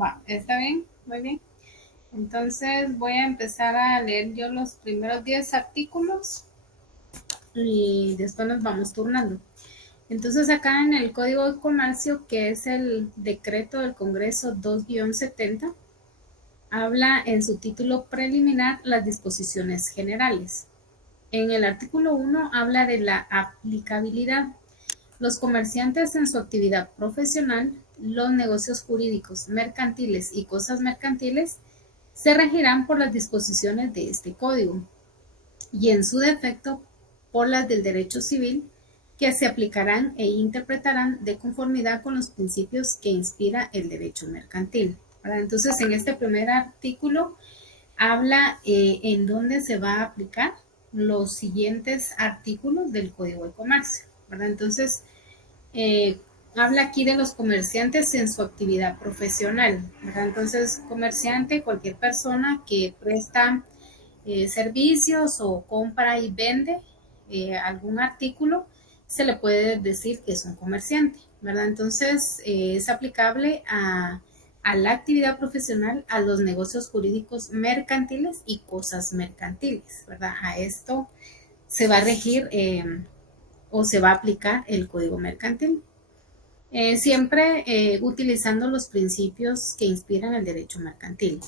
Va, ¿está bien? Muy bien. Entonces voy a empezar a leer yo los primeros 10 artículos y después nos vamos turnando. Entonces acá en el Código de Comercio, que es el decreto del Congreso 2-70, habla en su título preliminar las disposiciones generales. En el artículo 1 habla de la aplicabilidad. Los comerciantes en su actividad profesional, los negocios jurídicos, mercantiles y cosas mercantiles se regirán por las disposiciones de este código y en su defecto por las del derecho civil que se aplicarán e interpretarán de conformidad con los principios que inspira el derecho mercantil. ¿Verdad? Entonces, en este primer artículo habla en dónde se va a aplicar los siguientes artículos del Código de Comercio. ¿Verdad? Entonces, eh, habla aquí de los comerciantes en su actividad profesional. ¿Verdad? Entonces, comerciante, cualquier persona que presta servicios o compra y vende algún artículo, se le puede decir que es un comerciante, ¿verdad? Entonces, es aplicable a la actividad profesional, a los negocios jurídicos mercantiles y cosas mercantiles, ¿verdad? A esto se va a regir o se va a aplicar el código mercantil. Siempre utilizando los principios que inspiran el derecho mercantil.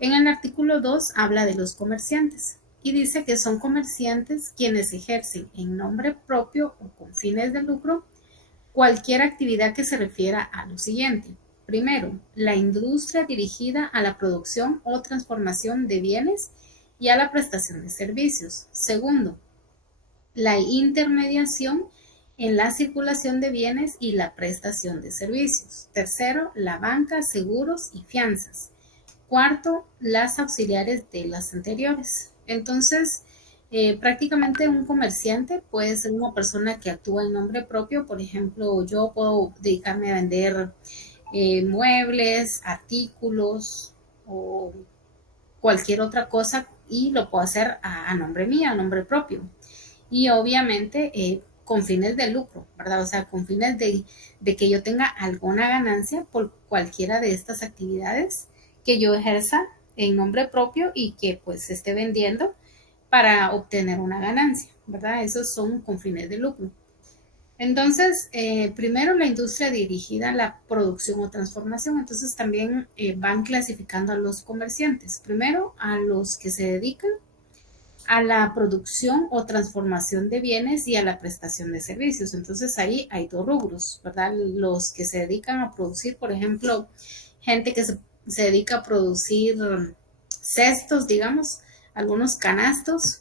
En el artículo 2 habla de los comerciantes y dice que son comerciantes quienes ejercen en nombre propio o con fines de lucro cualquier actividad que se refiera a lo siguiente. Primero, la industria dirigida a la producción o transformación de bienes y a la prestación de servicios. Segundo, la intermediación en la circulación de bienes y la prestación de servicios. Tercero, la banca, seguros y fianzas. Cuarto, las auxiliares de las anteriores. Entonces, prácticamente un comerciante puede ser una persona que actúa en nombre propio. Por ejemplo, yo puedo dedicarme a vender muebles, artículos o cualquier otra cosa y lo puedo hacer a nombre mío, a nombre propio. Y obviamente con fines de lucro, ¿verdad? O sea, con fines de que yo tenga alguna ganancia por cualquiera de estas actividades que yo ejerza en nombre propio y que pues esté vendiendo para obtener una ganancia, ¿verdad? Esos son con fines de lucro. Entonces, primero la industria dirigida a la producción o transformación, entonces también van clasificando a los comerciantes. Primero, a los que se dedican a la producción o transformación de bienes y a la prestación de servicios. Entonces ahí hay dos rubros, ¿verdad? Los que se dedican a producir, por ejemplo, gente que se dedica a producir cestos, digamos, algunos canastos,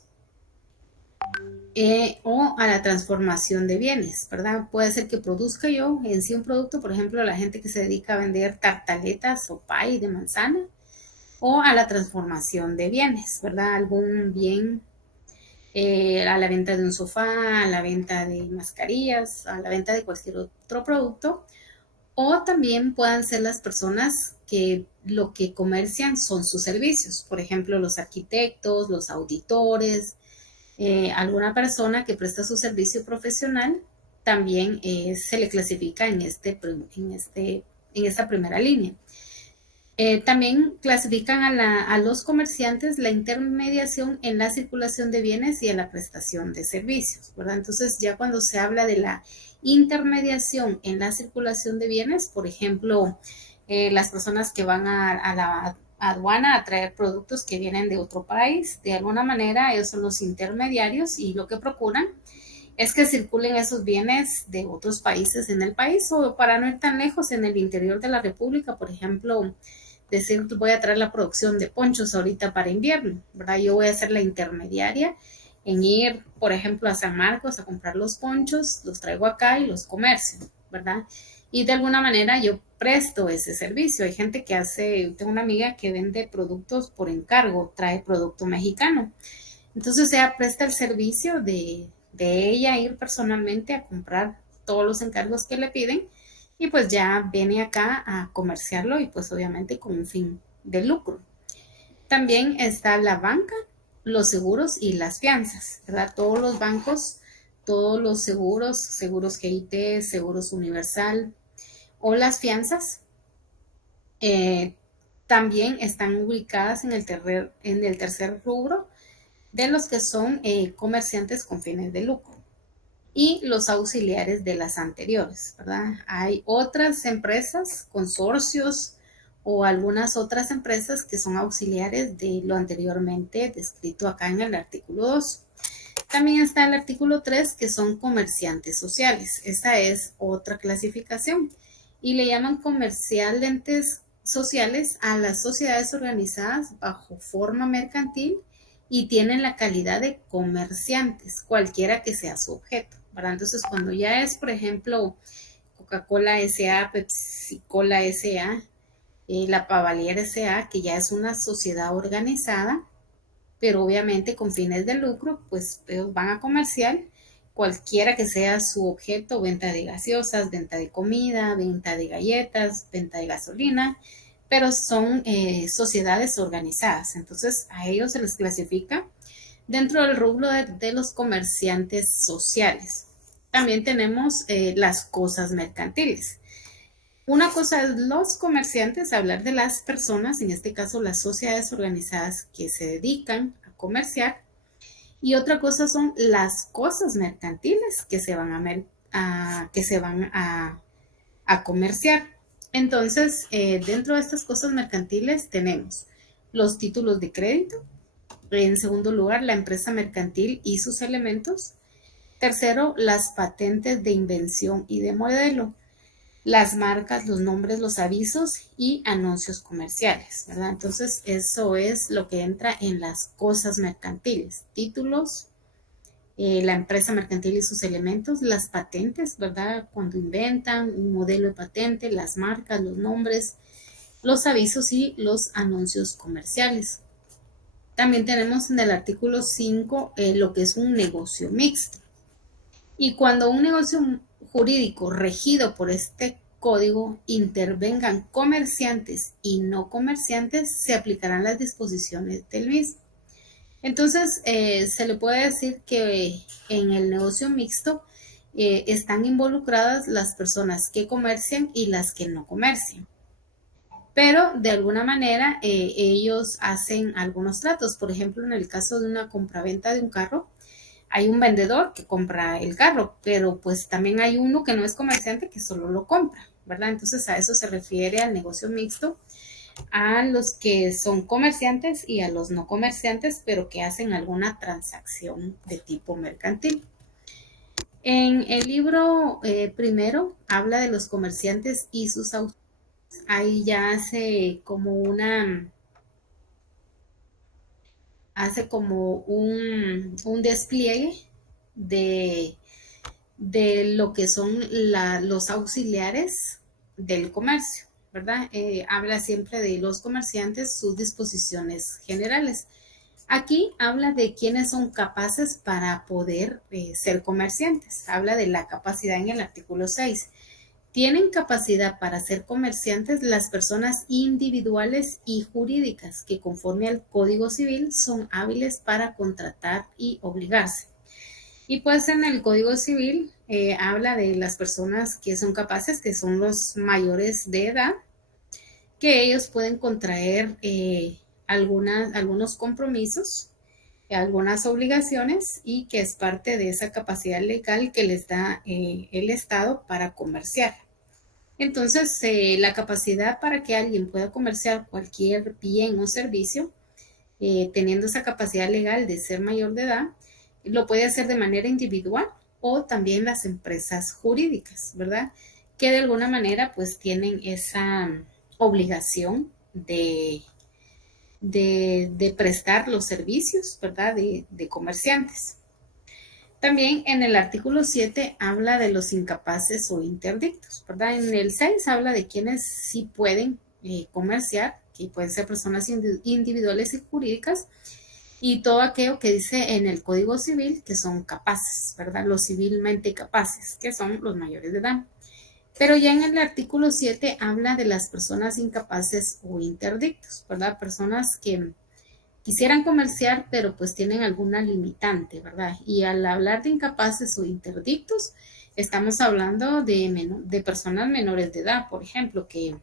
o a la transformación de bienes, ¿verdad? Puede ser que produzca yo en sí un producto, por ejemplo, la gente que se dedica a vender tartaletas o pay de manzana, o a la transformación de bienes, ¿verdad? Algún bien a la venta de un sofá, a la venta de mascarillas, a la venta de cualquier otro producto, o también puedan ser las personas que lo que comercian son sus servicios, por ejemplo, los arquitectos, los auditores, alguna persona que presta su servicio profesional, también se le clasifica en esta primera línea. También clasifican a los comerciantes la intermediación en la circulación de bienes y en la prestación de servicios, ¿verdad? Entonces, ya cuando se habla de la intermediación en la circulación de bienes, por ejemplo, las personas que van a la aduana a traer productos que vienen de otro país, de alguna manera ellos son los intermediarios y lo que procuran es que circulen esos bienes de otros países en el país o para no ir tan lejos en el interior de la República, por ejemplo, decir voy a traer la producción de ponchos ahorita para invierno, ¿verdad? Yo voy a ser la intermediaria en ir, por ejemplo, a San Marcos a comprar los ponchos, los traigo acá y los comercio, ¿verdad? Y de alguna manera yo presto ese servicio. Hay gente que tengo una amiga que vende productos por encargo, trae producto mexicano. Entonces ella presta el servicio de ella ir personalmente a comprar todos los encargos que le piden y pues ya viene acá a comerciarlo y pues obviamente con un fin de lucro. También está la banca, los seguros y las fianzas, ¿verdad? Todos los bancos todos los seguros, seguros GIT, seguros universal o las fianzas, también están ubicadas en el tercer rubro de los que son comerciantes con fines de lucro y los auxiliares de las anteriores, ¿verdad? Hay otras empresas, consorcios o algunas otras empresas que son auxiliares de lo anteriormente descrito acá en el artículo 2. También está el artículo 3, que son comerciantes sociales. Esa es otra clasificación y le llaman comerciantes sociales a las sociedades organizadas bajo forma mercantil y tienen la calidad de comerciantes, cualquiera que sea su objeto, ¿verdad? Entonces, cuando ya es, por ejemplo, Coca-Cola S.A., Pepsi-Cola S.A., la Pavalier S.A., que ya es una sociedad organizada, pero obviamente con fines de lucro, pues ellos van a comerciar cualquiera que sea su objeto, venta de gaseosas, venta de comida, venta de galletas, venta de gasolina, pero son sociedades organizadas, entonces a ellos se les clasifica dentro del rubro de los comerciantes sociales. También tenemos las cosas mercantiles. Una cosa es los comerciantes, hablar de las personas, en este caso las sociedades organizadas que se dedican a comerciar, y otra cosa son las cosas mercantiles que se van a comerciar. Entonces, dentro de estas cosas mercantiles tenemos los títulos de crédito, en segundo lugar, la empresa mercantil y sus elementos, tercero, las patentes de invención y de modelo, las marcas, los nombres, los avisos y anuncios comerciales, ¿verdad? Entonces, eso es lo que entra en las cosas mercantiles, títulos, la empresa mercantil y sus elementos, las patentes, ¿verdad? Cuando inventan un modelo de patente, las marcas, los nombres, los avisos y los anuncios comerciales. También tenemos en el artículo 5 lo que es un negocio mixto. Y cuando un negocio jurídico regido por este código intervengan comerciantes y no comerciantes, se aplicarán las disposiciones del mismo. Entonces, se le puede decir que en el negocio mixto están involucradas las personas que comercian y las que no comercian. Pero de alguna manera ellos hacen algunos tratos. Por ejemplo, en el caso de una compraventa de un carro, hay un vendedor que compra el carro, pero pues también hay uno que no es comerciante que solo lo compra, ¿verdad? Entonces a eso se refiere al negocio mixto, a los que son comerciantes y a los no comerciantes, pero que hacen alguna transacción de tipo mercantil. En el libro primero habla de los comerciantes y sus autores. Ahí ya hace como un despliegue de, de lo que son los auxiliares del comercio, ¿verdad? Habla siempre de los comerciantes, sus disposiciones generales. Aquí habla de quiénes son capaces para poder ser comerciantes. Habla de la capacidad en el artículo 6. Tienen capacidad para ser comerciantes las personas individuales y jurídicas que conforme al Código Civil son hábiles para contratar y obligarse. Y pues en el Código Civil habla de las personas que son capaces, que son los mayores de edad, que ellos pueden contraer algunos compromisos, algunas obligaciones y que es parte de esa capacidad legal que les da el Estado para comerciar. Entonces, la capacidad para que alguien pueda comerciar cualquier bien o servicio, teniendo esa capacidad legal de ser mayor de edad, lo puede hacer de manera individual o también las empresas jurídicas, ¿verdad? Que de alguna manera pues tienen esa obligación de prestar los servicios, ¿verdad? De comerciantes. También en el artículo 7 habla de los incapaces o interdictos, ¿verdad? En el 6 habla de quienes sí pueden comerciar, que pueden ser personas individuales y jurídicas, y todo aquello que dice en el Código Civil que son capaces, ¿verdad? Los civilmente capaces, que son los mayores de edad. Pero ya en el artículo 7 habla de las personas incapaces o interdictos, ¿verdad? Personas quisieran comerciar, pero pues tienen alguna limitante, ¿verdad? Y al hablar de incapaces o interdictos, estamos hablando de personas menores de edad, por ejemplo, que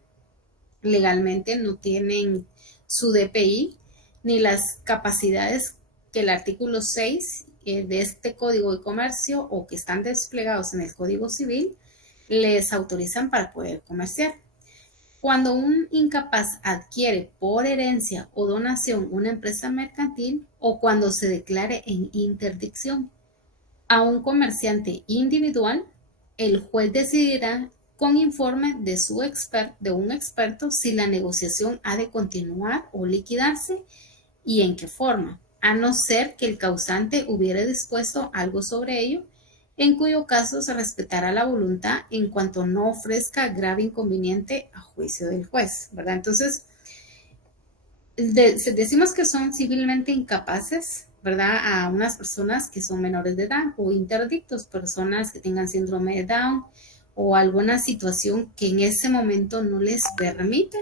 legalmente no tienen su DPI ni las capacidades que el artículo 6 de este Código de Comercio o que están desplegados en el Código Civil les autorizan para poder comerciar. Cuando un incapaz adquiere por herencia o donación una empresa mercantil o cuando se declare en interdicción a un comerciante individual, el juez decidirá con informe de un experto si la negociación ha de continuar o liquidarse y en qué forma, a no ser que el causante hubiera dispuesto algo sobre ello, en cuyo caso se respetará la voluntad en cuanto no ofrezca grave inconveniente a juicio del juez, ¿verdad? Entonces, decimos que son civilmente incapaces, ¿verdad? A unas personas que son menores de edad o interdictos, personas que tengan síndrome de Down o alguna situación que en ese momento no les permite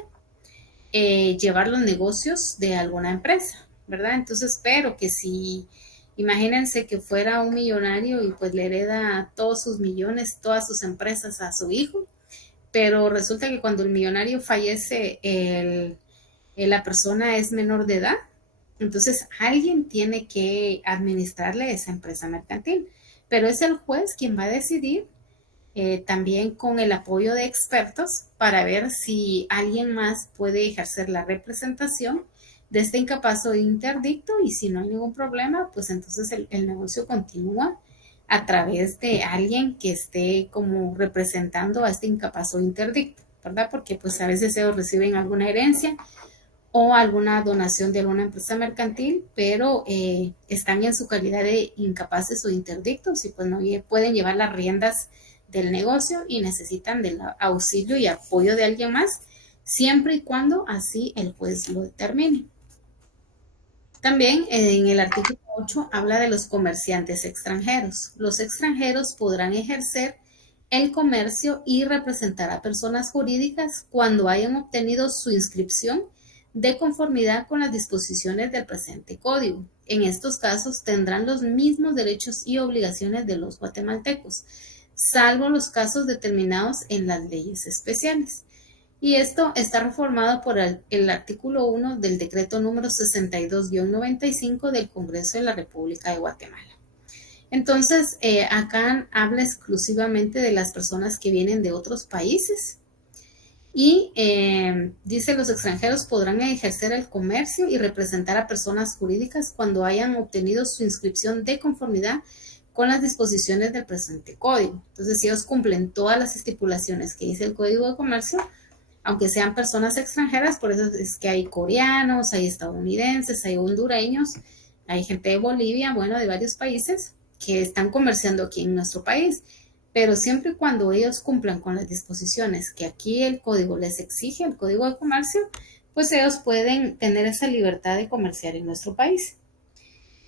llevar los negocios de alguna empresa, ¿verdad? Entonces espero que si, imagínense que fuera un millonario y pues le hereda todos sus millones, todas sus empresas a su hijo, pero resulta que cuando el millonario fallece, la persona es menor de edad, entonces alguien tiene que administrarle esa empresa mercantil, pero es el juez quien va a decidir también con el apoyo de expertos para ver si alguien más puede ejercer la representación de este incapaz o interdicto y si no hay ningún problema, pues entonces el negocio continúa a través de alguien que esté como representando a este incapaz o interdicto, ¿verdad? Porque pues a veces ellos reciben alguna herencia o alguna donación de alguna empresa mercantil, pero están en su calidad de incapaces o interdictos y pues no pueden llevar las riendas del negocio y necesitan del auxilio y apoyo de alguien más, siempre y cuando así el juez lo determine. También en el artículo 8 habla de los comerciantes extranjeros. Los extranjeros podrán ejercer el comercio y representar a personas jurídicas cuando hayan obtenido su inscripción de conformidad con las disposiciones del presente código. En estos casos tendrán los mismos derechos y obligaciones de los guatemaltecos, salvo los casos determinados en las leyes especiales. Y esto está reformado por el artículo 1 del decreto número 62-95 del Congreso de la República de Guatemala. Entonces, acá habla exclusivamente de las personas que vienen de otros países y dice los extranjeros podrán ejercer el comercio y representar a personas jurídicas cuando hayan obtenido su inscripción de conformidad con las disposiciones del presente código. Entonces, si ellos cumplen todas las estipulaciones que dice el Código de Comercio, aunque sean personas extranjeras, por eso es que hay coreanos, hay estadounidenses, hay hondureños, hay gente de Bolivia, bueno, de varios países que están comerciando aquí en nuestro país, pero siempre y cuando ellos cumplan con las disposiciones que aquí el código les exige, el Código de Comercio, pues ellos pueden tener esa libertad de comerciar en nuestro país.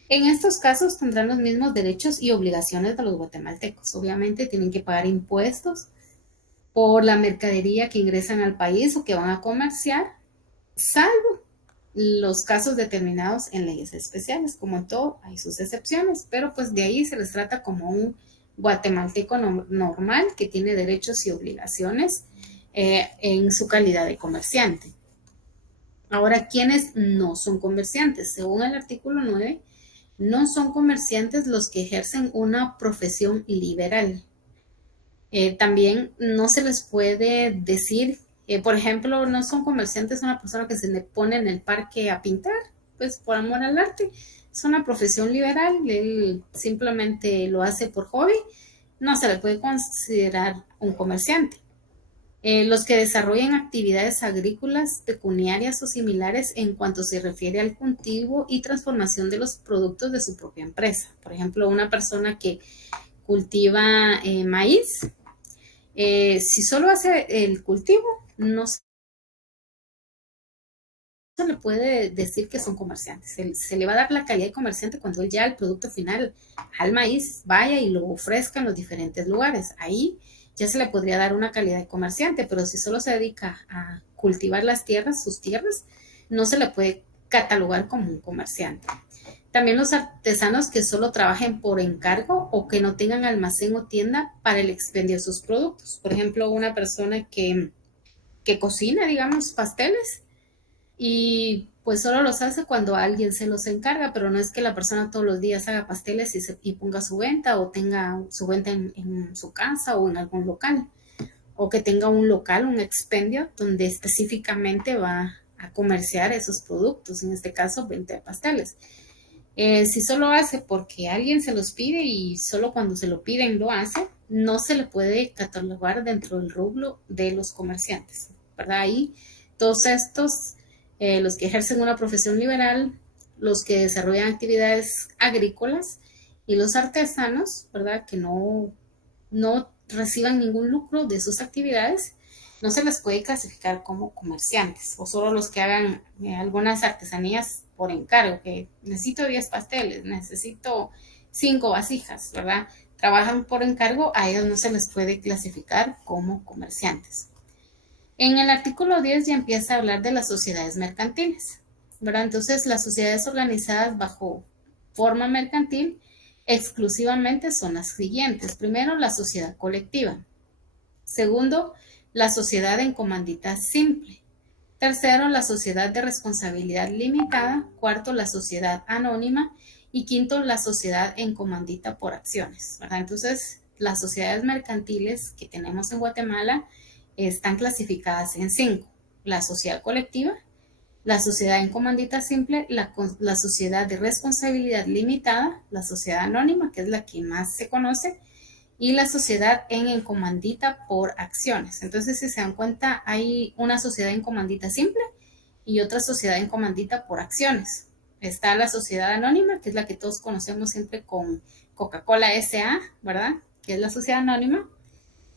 En estos casos tendrán los mismos derechos y obligaciones de los guatemaltecos. Obviamente tienen que pagar impuestos por la mercadería que ingresan al país o que van a comerciar, salvo los casos determinados en leyes especiales. Como en todo, hay sus excepciones, pero pues de ahí se les trata como un guatemalteco normal que tiene derechos y obligaciones en su calidad de comerciante. Ahora, ¿quiénes no son comerciantes? Según el artículo 9, no son comerciantes los que ejercen una profesión liberal. También no se les puede decir, por ejemplo, no son comerciantes una persona que se le pone en el parque a pintar, pues por amor al arte. Es una profesión liberal, él simplemente lo hace por hobby, no se le puede considerar un comerciante. Los que desarrollan actividades agrícolas, pecuniarias o similares en cuanto se refiere al cultivo y transformación de los productos de su propia empresa. Por ejemplo, una persona que cultiva maíz, si solo hace el cultivo, no se le puede decir que son comerciantes. Se le va a dar la calidad de comerciante cuando él ya el producto final al maíz vaya y lo ofrezca en los diferentes lugares. Ahí ya se le podría dar una calidad de comerciante, pero si solo se dedica a cultivar las tierras, sus tierras, no se le puede catalogar como un comerciante. También los artesanos que solo trabajen por encargo o que no tengan almacén o tienda para el expendio de sus productos. Por ejemplo, una persona que cocina, digamos, pasteles y pues solo los hace cuando alguien se los encarga, pero no es que la persona todos los días haga pasteles y ponga su venta o tenga su venta en su casa o en algún local, o que tenga un local, un expendio donde específicamente va a comerciar esos productos, en este caso venta de pasteles. Si solo hace porque alguien se los pide y solo cuando se lo piden lo hace, no se le puede catalogar dentro del rubro de los comerciantes, ¿verdad? Ahí todos estos, los que ejercen una profesión liberal, los que desarrollan actividades agrícolas y los artesanos, ¿verdad? Que no reciban ningún lucro de sus actividades, no se les puede clasificar como comerciantes, o solo los que hagan algunas artesanías por encargo, que necesito 10 pasteles, necesito 5 vasijas, ¿verdad? Trabajan por encargo, a ellos no se les puede clasificar como comerciantes. En el artículo 10 ya empieza a hablar de las sociedades mercantiles, ¿verdad? Entonces, las sociedades organizadas bajo forma mercantil exclusivamente son las siguientes. Primero, la sociedad colectiva. Segundo, la sociedad en comandita simple. Tercero, la sociedad de responsabilidad limitada. Cuarto, la sociedad anónima. Y quinto, la sociedad en comandita por acciones, ¿verdad? Entonces, las sociedades mercantiles que tenemos en Guatemala están clasificadas en 5. La sociedad colectiva, la sociedad en comandita simple, la sociedad de responsabilidad limitada, la sociedad anónima, que es la que más se conoce, y la sociedad en comandita por acciones. Entonces, si se dan cuenta, hay una sociedad en comandita simple y otra sociedad en comandita por acciones. Está la sociedad anónima, que es la que todos conocemos siempre con Coca-Cola S.A., ¿verdad? Que es la sociedad anónima.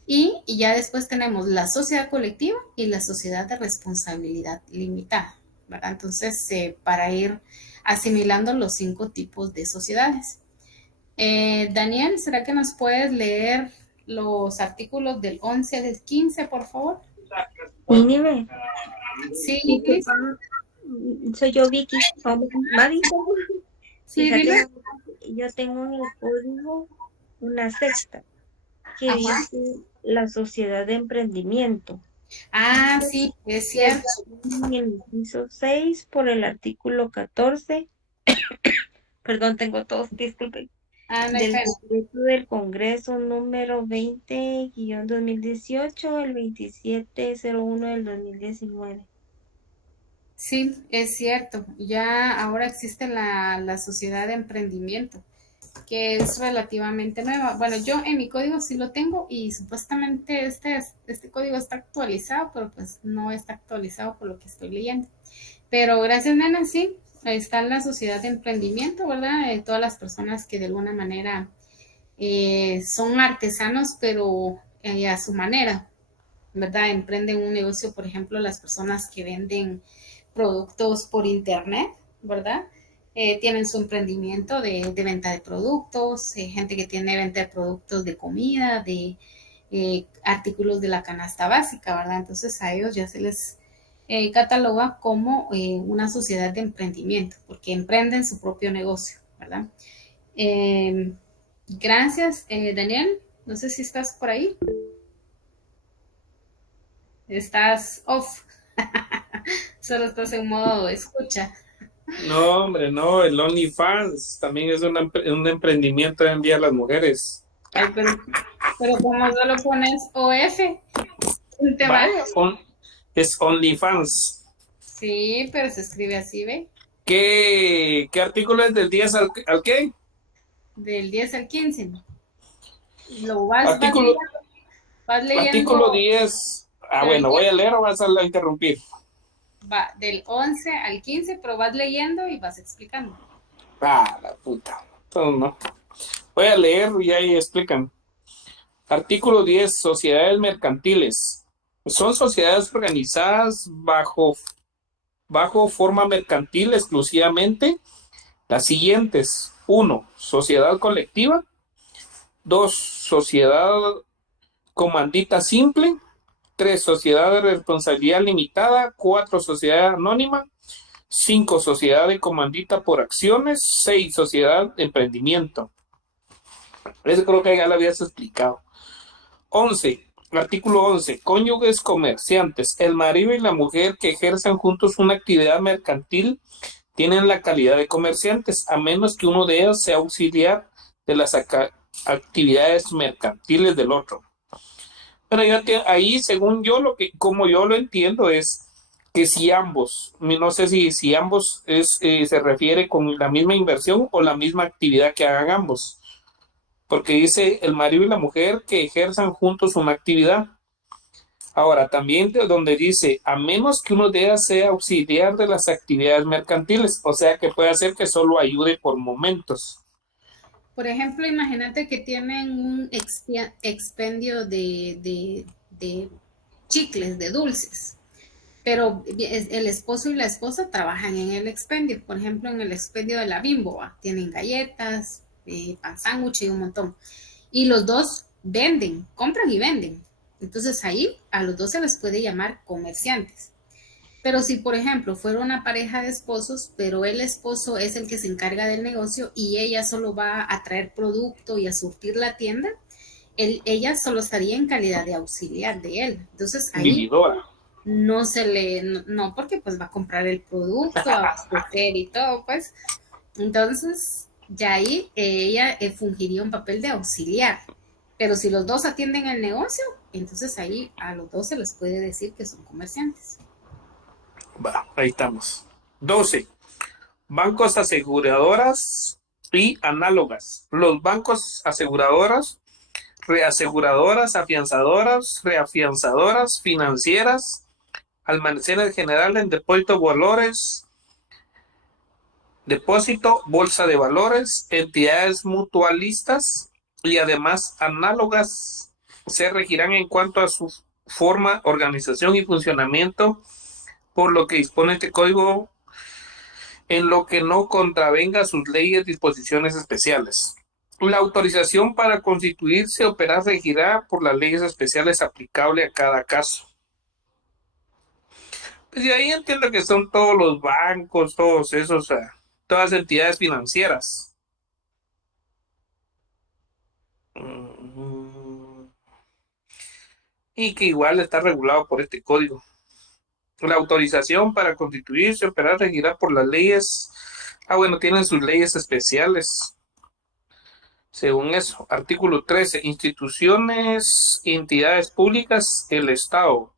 Y ya después tenemos la sociedad colectiva y la sociedad de responsabilidad limitada, ¿verdad? Entonces, para ir asimilando los 5 tipos de sociedades. Daniel, ¿será que nos puedes leer los artículos del 11 al 15, por favor? Sí, dime. Sí, Liz. Disculpa, soy yo, Vicky. Madison. Sí, Fíjate, dime. yo tengo en el código una secta que Ajá. dice la sociedad de emprendimiento. Ah, sí, es cierto. En el inciso 6 por el artículo 14, perdón, tengo todos, disculpen, Ah, no hay del pena. decreto del Congreso número 20-2018, el 2701 del 2019. Sí, es cierto. Ya ahora existe la sociedad de emprendimiento, que es relativamente nueva. Bueno, yo en mi código sí lo tengo y supuestamente este código está actualizado, pero pues no está actualizado por lo que estoy leyendo. Pero gracias, Nana, sí, ahí está la sociedad de emprendimiento, ¿verdad? Todas las personas que de alguna manera son artesanos, pero a su manera, ¿verdad? Emprenden un negocio, por ejemplo, las personas que venden productos por internet, ¿verdad? Tienen su emprendimiento de venta de productos, gente que tiene venta de productos de comida, de artículos de la canasta básica, ¿verdad? Entonces a ellos ya se les cataloga como una sociedad de emprendimiento, porque emprenden su propio negocio, ¿verdad? Gracias, Daniel. No sé si estás por ahí. Estás off. Solo estás en modo escucha. No, hombre, no, el OnlyFans también es un emprendimiento de enviar a las mujeres. Ay, pero como solo pones OF, te va. Vaya, es OnlyFans. Sí, pero se escribe así, ¿ve? ¿Qué artículo es del 10 al qué? Del 10 al 15. Lo vas Artículo, leyendo, vas artículo leyendo 10. Ah, del bueno, voy a leer o vas a interrumpir. va del 11 al 15, pero vas leyendo y vas explicando. Ah, la puta. Entonces, no. Voy a leer y ahí explican. Artículo 10. Sociedades mercantiles. Son sociedades organizadas bajo forma mercantil exclusivamente. Las siguientes. 1. Sociedad colectiva. 2. Sociedad comandita simple. 3. Sociedad de responsabilidad limitada. 4. Sociedad anónima. 5, sociedad de comandita por acciones. 6, sociedad de emprendimiento. Eso creo que ya lo habías explicado. 11, artículo 11. Cónyuges comerciantes. El marido y la mujer que ejerzan juntos una actividad mercantil tienen la calidad de comerciantes, a menos que uno de ellos sea auxiliar de las actividades mercantiles del otro. Pero ahí, según yo, como yo lo entiendo, es que si ambos, no sé si ambos se refiere con la misma inversión o la misma actividad que hagan ambos. Porque dice el marido y la mujer que ejerzan juntos una actividad. Ahora, también donde dice, a menos que uno de ellos sea auxiliar de las actividades mercantiles, o sea que puede hacer que solo ayude por momentos. Por ejemplo, imagínate que tienen un expendio de chicles, de dulces, pero el esposo y la esposa trabajan en el expendio. Por ejemplo, en el expendio de la Bimbo, tienen galletas, pan sándwich y un montón. Y los dos venden, compran y venden. Entonces ahí a los dos se les puede llamar comerciantes. Pero si, por ejemplo, fuera una pareja de esposos, pero el esposo es el que se encarga del negocio y ella solo va a traer producto y a surtir la tienda, ella solo estaría en calidad de auxiliar de él. Entonces ahí Vividora. no se le, no, porque pues va a comprar el producto, a abastecer y todo, pues. Entonces, ya ahí ella fungiría un papel de auxiliar. Pero si los dos atienden el negocio, entonces ahí a los dos se les puede decir que son comerciantes. Va, ahí estamos. 12. Bancos aseguradoras y análogas. Los bancos aseguradoras, reaseguradoras, afianzadoras, reafianzadoras, financieras, almacenes generales, depósito, valores, depósito, bolsa de valores, entidades mutualistas y además análogas se regirán en cuanto a su forma, organización y funcionamiento por lo que dispone este código en lo que no contravenga sus leyes, disposiciones especiales. La autorización para constituirse, operar, regirá por las leyes especiales aplicables a cada caso. Pues de ahí entiendo que son todos los bancos, todos esos, todas las entidades financieras. Y que igual está regulado por este código. La autorización para constituirse, operar, regirá por las leyes. Bueno, tienen sus leyes especiales. Según eso, artículo 13, instituciones y entidades públicas, el Estado,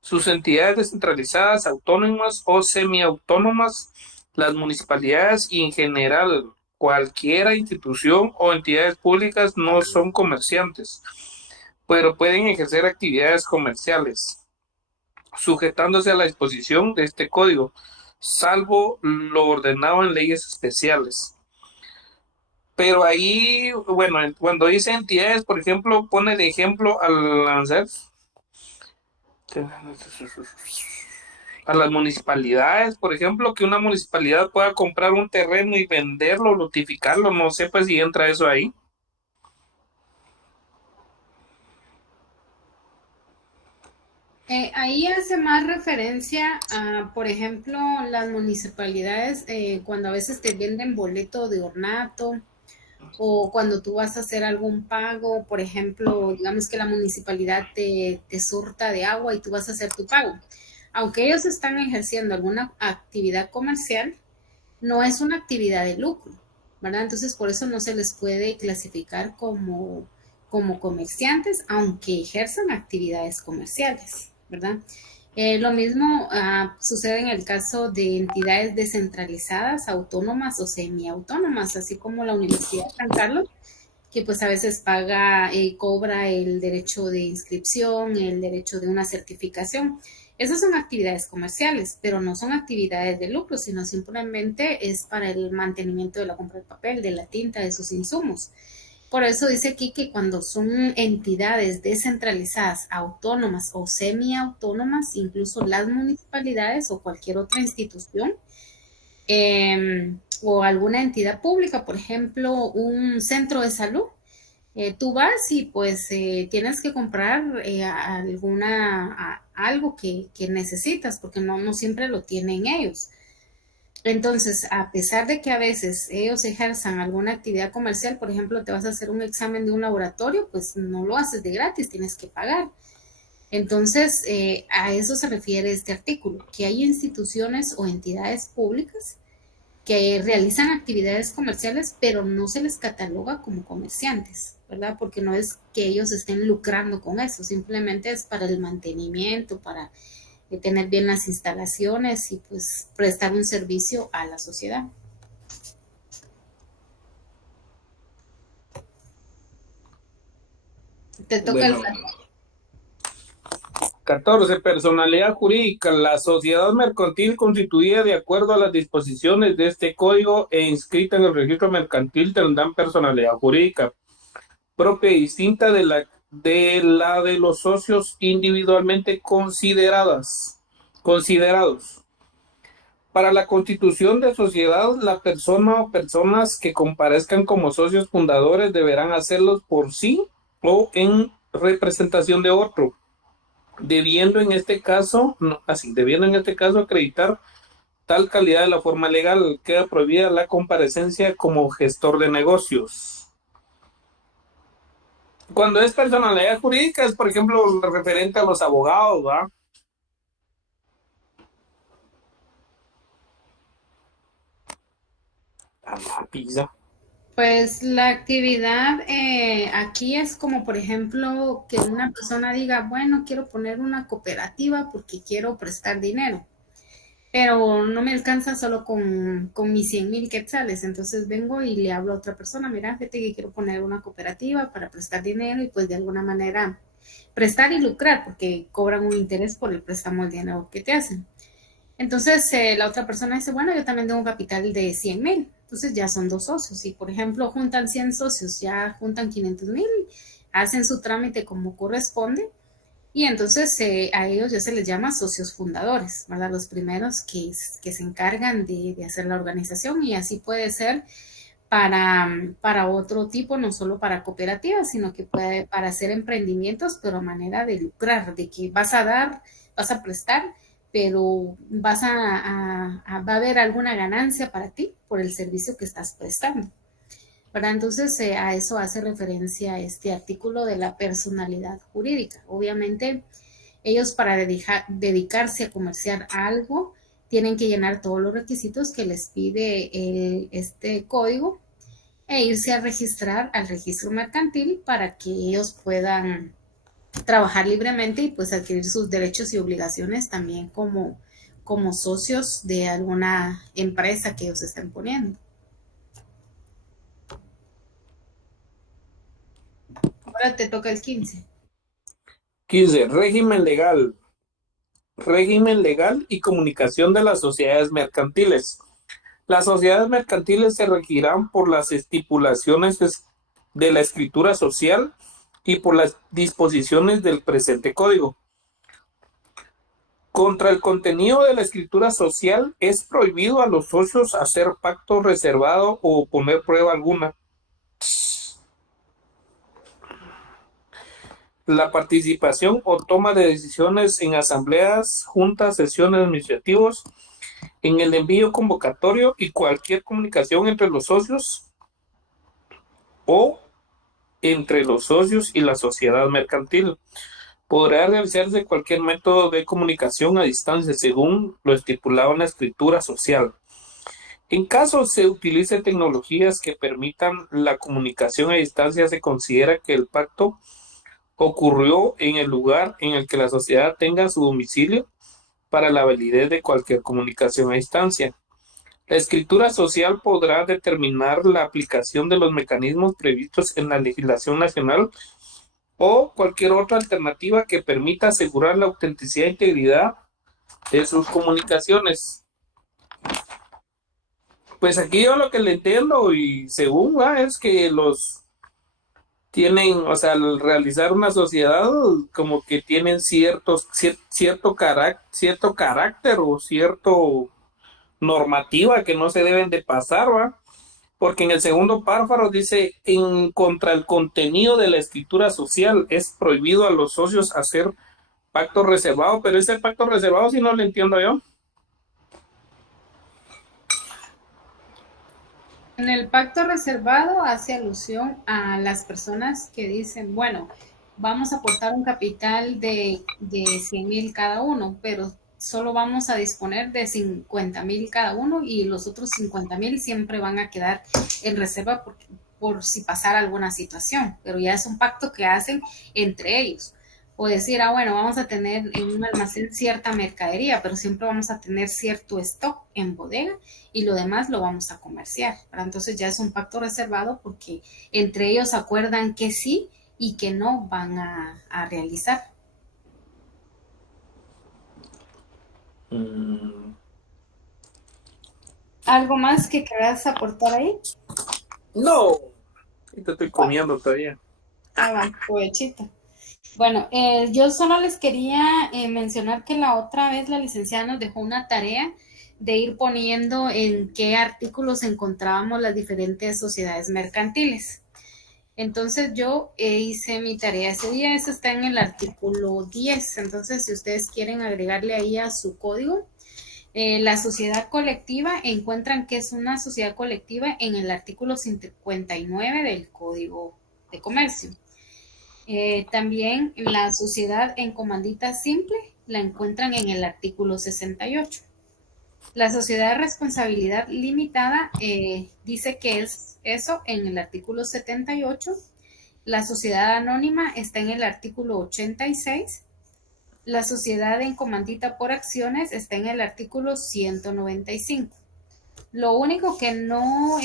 sus entidades descentralizadas, autónomas o semiautónomas, las municipalidades y en general cualquier institución o entidades públicas no son comerciantes, pero pueden ejercer actividades comerciales, sujetándose a la disposición de este código, salvo lo ordenado en leyes especiales. Pero ahí, bueno, cuando dice entidades, por ejemplo, pone de ejemplo al ANSES, a las municipalidades, por ejemplo, que una municipalidad pueda comprar un terreno y venderlo, notificarlo, no sé pues si entra eso ahí. Ahí hace más referencia a, por ejemplo, las municipalidades cuando a veces te venden boleto de ornato o cuando tú vas a hacer algún pago, por ejemplo, digamos que la municipalidad te surta de agua y tú vas a hacer tu pago. Aunque ellos están ejerciendo alguna actividad comercial, no es una actividad de lucro, ¿verdad? Entonces, por eso no se les puede clasificar como comerciantes, aunque ejerzan actividades comerciales, ¿verdad? Lo mismo sucede en el caso de entidades descentralizadas, autónomas o semiautónomas, así como la Universidad de San Carlos, que pues a veces cobra el derecho de inscripción, el derecho de una certificación. Esas son actividades comerciales, pero no son actividades de lucro, sino simplemente es para el mantenimiento de la compra de papel, de la tinta, de sus insumos. Por eso dice aquí que cuando son entidades descentralizadas, autónomas o semiautónomas, incluso las municipalidades o cualquier otra institución, o alguna entidad pública, por ejemplo, un centro de salud, tú vas y pues tienes que comprar algo que necesitas, porque no siempre lo tienen ellos. Entonces, a pesar de que a veces ellos ejerzan alguna actividad comercial, por ejemplo, te vas a hacer un examen de un laboratorio, pues no lo haces de gratis, tienes que pagar. Entonces, a eso se refiere este artículo, que hay instituciones o entidades públicas que realizan actividades comerciales, pero no se les cataloga como comerciantes, ¿verdad? Porque no es que ellos estén lucrando con eso, simplemente es para el mantenimiento, para tener bien las instalaciones y pues prestar un servicio a la sociedad. Te toca Bueno, el 14. Personalidad jurídica. La sociedad mercantil constituida de acuerdo a las disposiciones de este código e inscrita en el registro mercantil tendrán personalidad jurídica propia y distinta de la de los socios individualmente considerados. Para la constitución de sociedad, la persona o personas que comparezcan como socios fundadores deberán hacerlos por sí o en representación de otro, debiendo en este caso acreditar tal calidad de la forma legal. Queda prohibida la comparecencia como gestor de negocios. Cuando es personalidad jurídica es, por ejemplo, referente a los abogados, ¿va? A la pizza. Pues la actividad aquí es como, por ejemplo, que una persona diga, bueno, quiero poner una cooperativa porque quiero prestar dinero, pero no me alcanza solo con mis 100,000 quetzales. Entonces vengo y le hablo a otra persona, mira, fíjate que quiero poner una cooperativa para prestar dinero y pues de alguna manera prestar y lucrar porque cobran un interés por el préstamo del dinero que te hacen. Entonces la otra persona dice, bueno, yo también tengo un capital de 100,000. Entonces ya son dos socios. Si por ejemplo juntan 100 socios, ya juntan 500,000, hacen su trámite como corresponde y entonces a ellos ya se les llama socios fundadores, ¿verdad? Los primeros que se encargan de hacer la organización y así puede ser para otro tipo, no solo para cooperativas, sino que puede para hacer emprendimientos, pero a manera de lucrar, de que vas a dar, vas a prestar, pero va a haber alguna ganancia para ti por el servicio que estás prestando. ¿Verdad? Entonces, a eso hace referencia este artículo de la personalidad jurídica. Obviamente, ellos para dedicarse a comerciar algo, tienen que llenar todos los requisitos que les pide este código e irse a registrar al registro mercantil para que ellos puedan trabajar libremente y pues adquirir sus derechos y obligaciones también como socios de alguna empresa que ellos estén poniendo. Ahora te toca el 15. 15. Régimen legal. Régimen legal y comunicación de las sociedades mercantiles. Las sociedades mercantiles se regirán por las estipulaciones de la escritura social y por las disposiciones del presente código. Contra el contenido de la escritura social es prohibido a los socios hacer pacto reservado o oponer prueba alguna. La participación o toma de decisiones en asambleas, juntas, sesiones administrativas, en el envío convocatorio y cualquier comunicación entre los socios o entre los socios y la sociedad mercantil. Podrá realizarse cualquier método de comunicación a distancia según lo estipulado en la escritura social. En caso se utilice tecnologías que permitan la comunicación a distancia, se considera que el pacto ocurrió en el lugar en el que la sociedad tenga su domicilio para la validez de cualquier comunicación a distancia. La escritura social podrá determinar la aplicación de los mecanismos previstos en la legislación nacional o cualquier otra alternativa que permita asegurar la autenticidad e integridad de sus comunicaciones. Pues aquí yo lo que le entiendo y según es que los tienen, o sea, al realizar una sociedad como que tienen cierto carácter o cierto normativa que no se deben de pasar, ¿va? Porque en el segundo párrafo dice, en contra el contenido de la escritura social, es prohibido a los socios hacer pacto reservado, pero ese pacto reservado sí no lo entiendo yo. En el pacto reservado hace alusión a las personas que dicen, bueno, vamos a aportar un capital de 100,000 cada uno, pero solo vamos a disponer de 50,000 cada uno y los otros 50,000 siempre van a quedar en reserva por si pasara alguna situación, pero ya es un pacto que hacen entre ellos. O decir, bueno, vamos a tener en un almacén cierta mercadería, pero siempre vamos a tener cierto stock en bodega y lo demás lo vamos a comerciar. Entonces ya es un pacto reservado porque entre ellos acuerdan que sí y que no van a realizar. ¿Algo más que quieras aportar ahí? No, te estoy comiendo todavía. Va, provechito. Bueno, yo solo les quería mencionar que la otra vez la licenciada nos dejó una tarea de ir poniendo en qué artículos encontrábamos las diferentes sociedades mercantiles. Entonces yo hice mi tarea ese día, eso está en el artículo 10. Entonces si ustedes quieren agregarle ahí a su código, la sociedad colectiva, encuentran que es una sociedad colectiva en el artículo 59 del Código de Comercio. También la sociedad en comandita simple la encuentran en el artículo 68. La sociedad de responsabilidad limitada dice que es eso en el artículo 78. La sociedad anónima está en el artículo 86. La sociedad en comandita por acciones está en el artículo 195. Lo único que no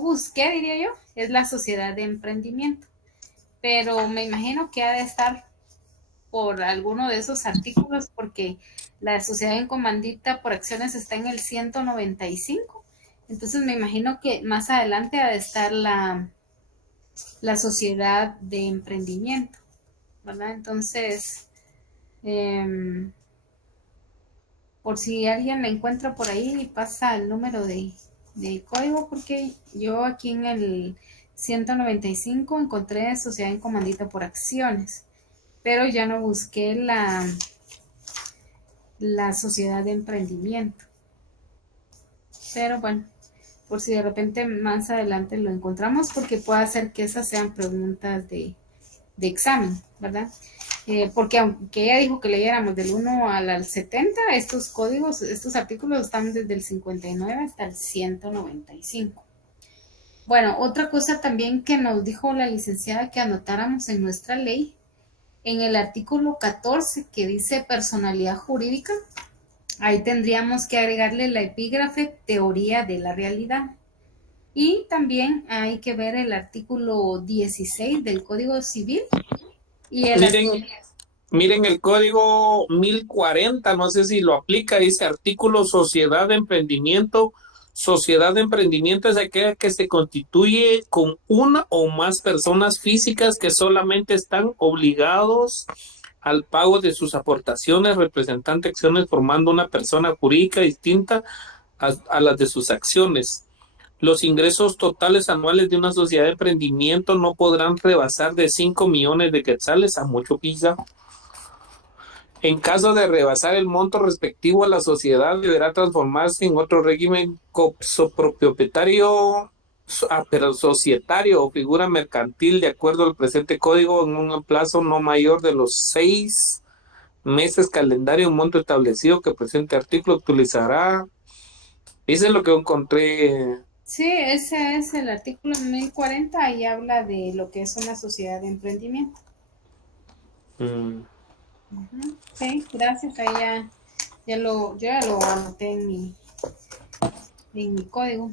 busqué, diría yo, es la sociedad de emprendimiento. Pero me imagino que ha de estar por alguno de esos artículos porque la sociedad en comandita por acciones está en el 195. Entonces me imagino que más adelante ha de estar la sociedad de emprendimiento, ¿verdad? Entonces, por si alguien la encuentra por ahí, pasa el número de código, porque yo aquí en el 195 encontré sociedad en comandita por acciones, pero ya no busqué la sociedad de emprendimiento. Pero bueno, por si de repente más adelante lo encontramos, porque puede ser que esas sean preguntas de examen, ¿verdad? Porque aunque ella dijo que leyéramos del 1 al 70, estos códigos, estos artículos están desde el 59 hasta el 195. Bueno, otra cosa también que nos dijo la licenciada que anotáramos en nuestra ley, en el artículo 14 que dice personalidad jurídica, ahí tendríamos que agregarle la epígrafe teoría de la realidad. Y también hay que ver el artículo 16 del Código Civil. Y Miren el código 1040, no sé si lo aplica, dice artículo sociedad de emprendimiento. Sociedad de emprendimiento es aquella que se constituye con una o más personas físicas que solamente están obligados al pago de sus aportaciones, representante acciones, formando una persona jurídica distinta a las de sus acciones. Los ingresos totales anuales de una sociedad de emprendimiento no podrán rebasar de 5 millones de quetzales, a mucho pisa. En caso de rebasar el monto respectivo, la sociedad deberá transformarse en otro régimen propietario, pero societario o figura mercantil de acuerdo al presente código en un plazo no mayor de los 6 meses calendario, un monto establecido que presente artículo utilizará. Dice lo que encontré. Sí, ese es el artículo 1040 y habla de lo que es una sociedad de emprendimiento. Sí, gracias. Ahí yo ya lo anoté en mi código.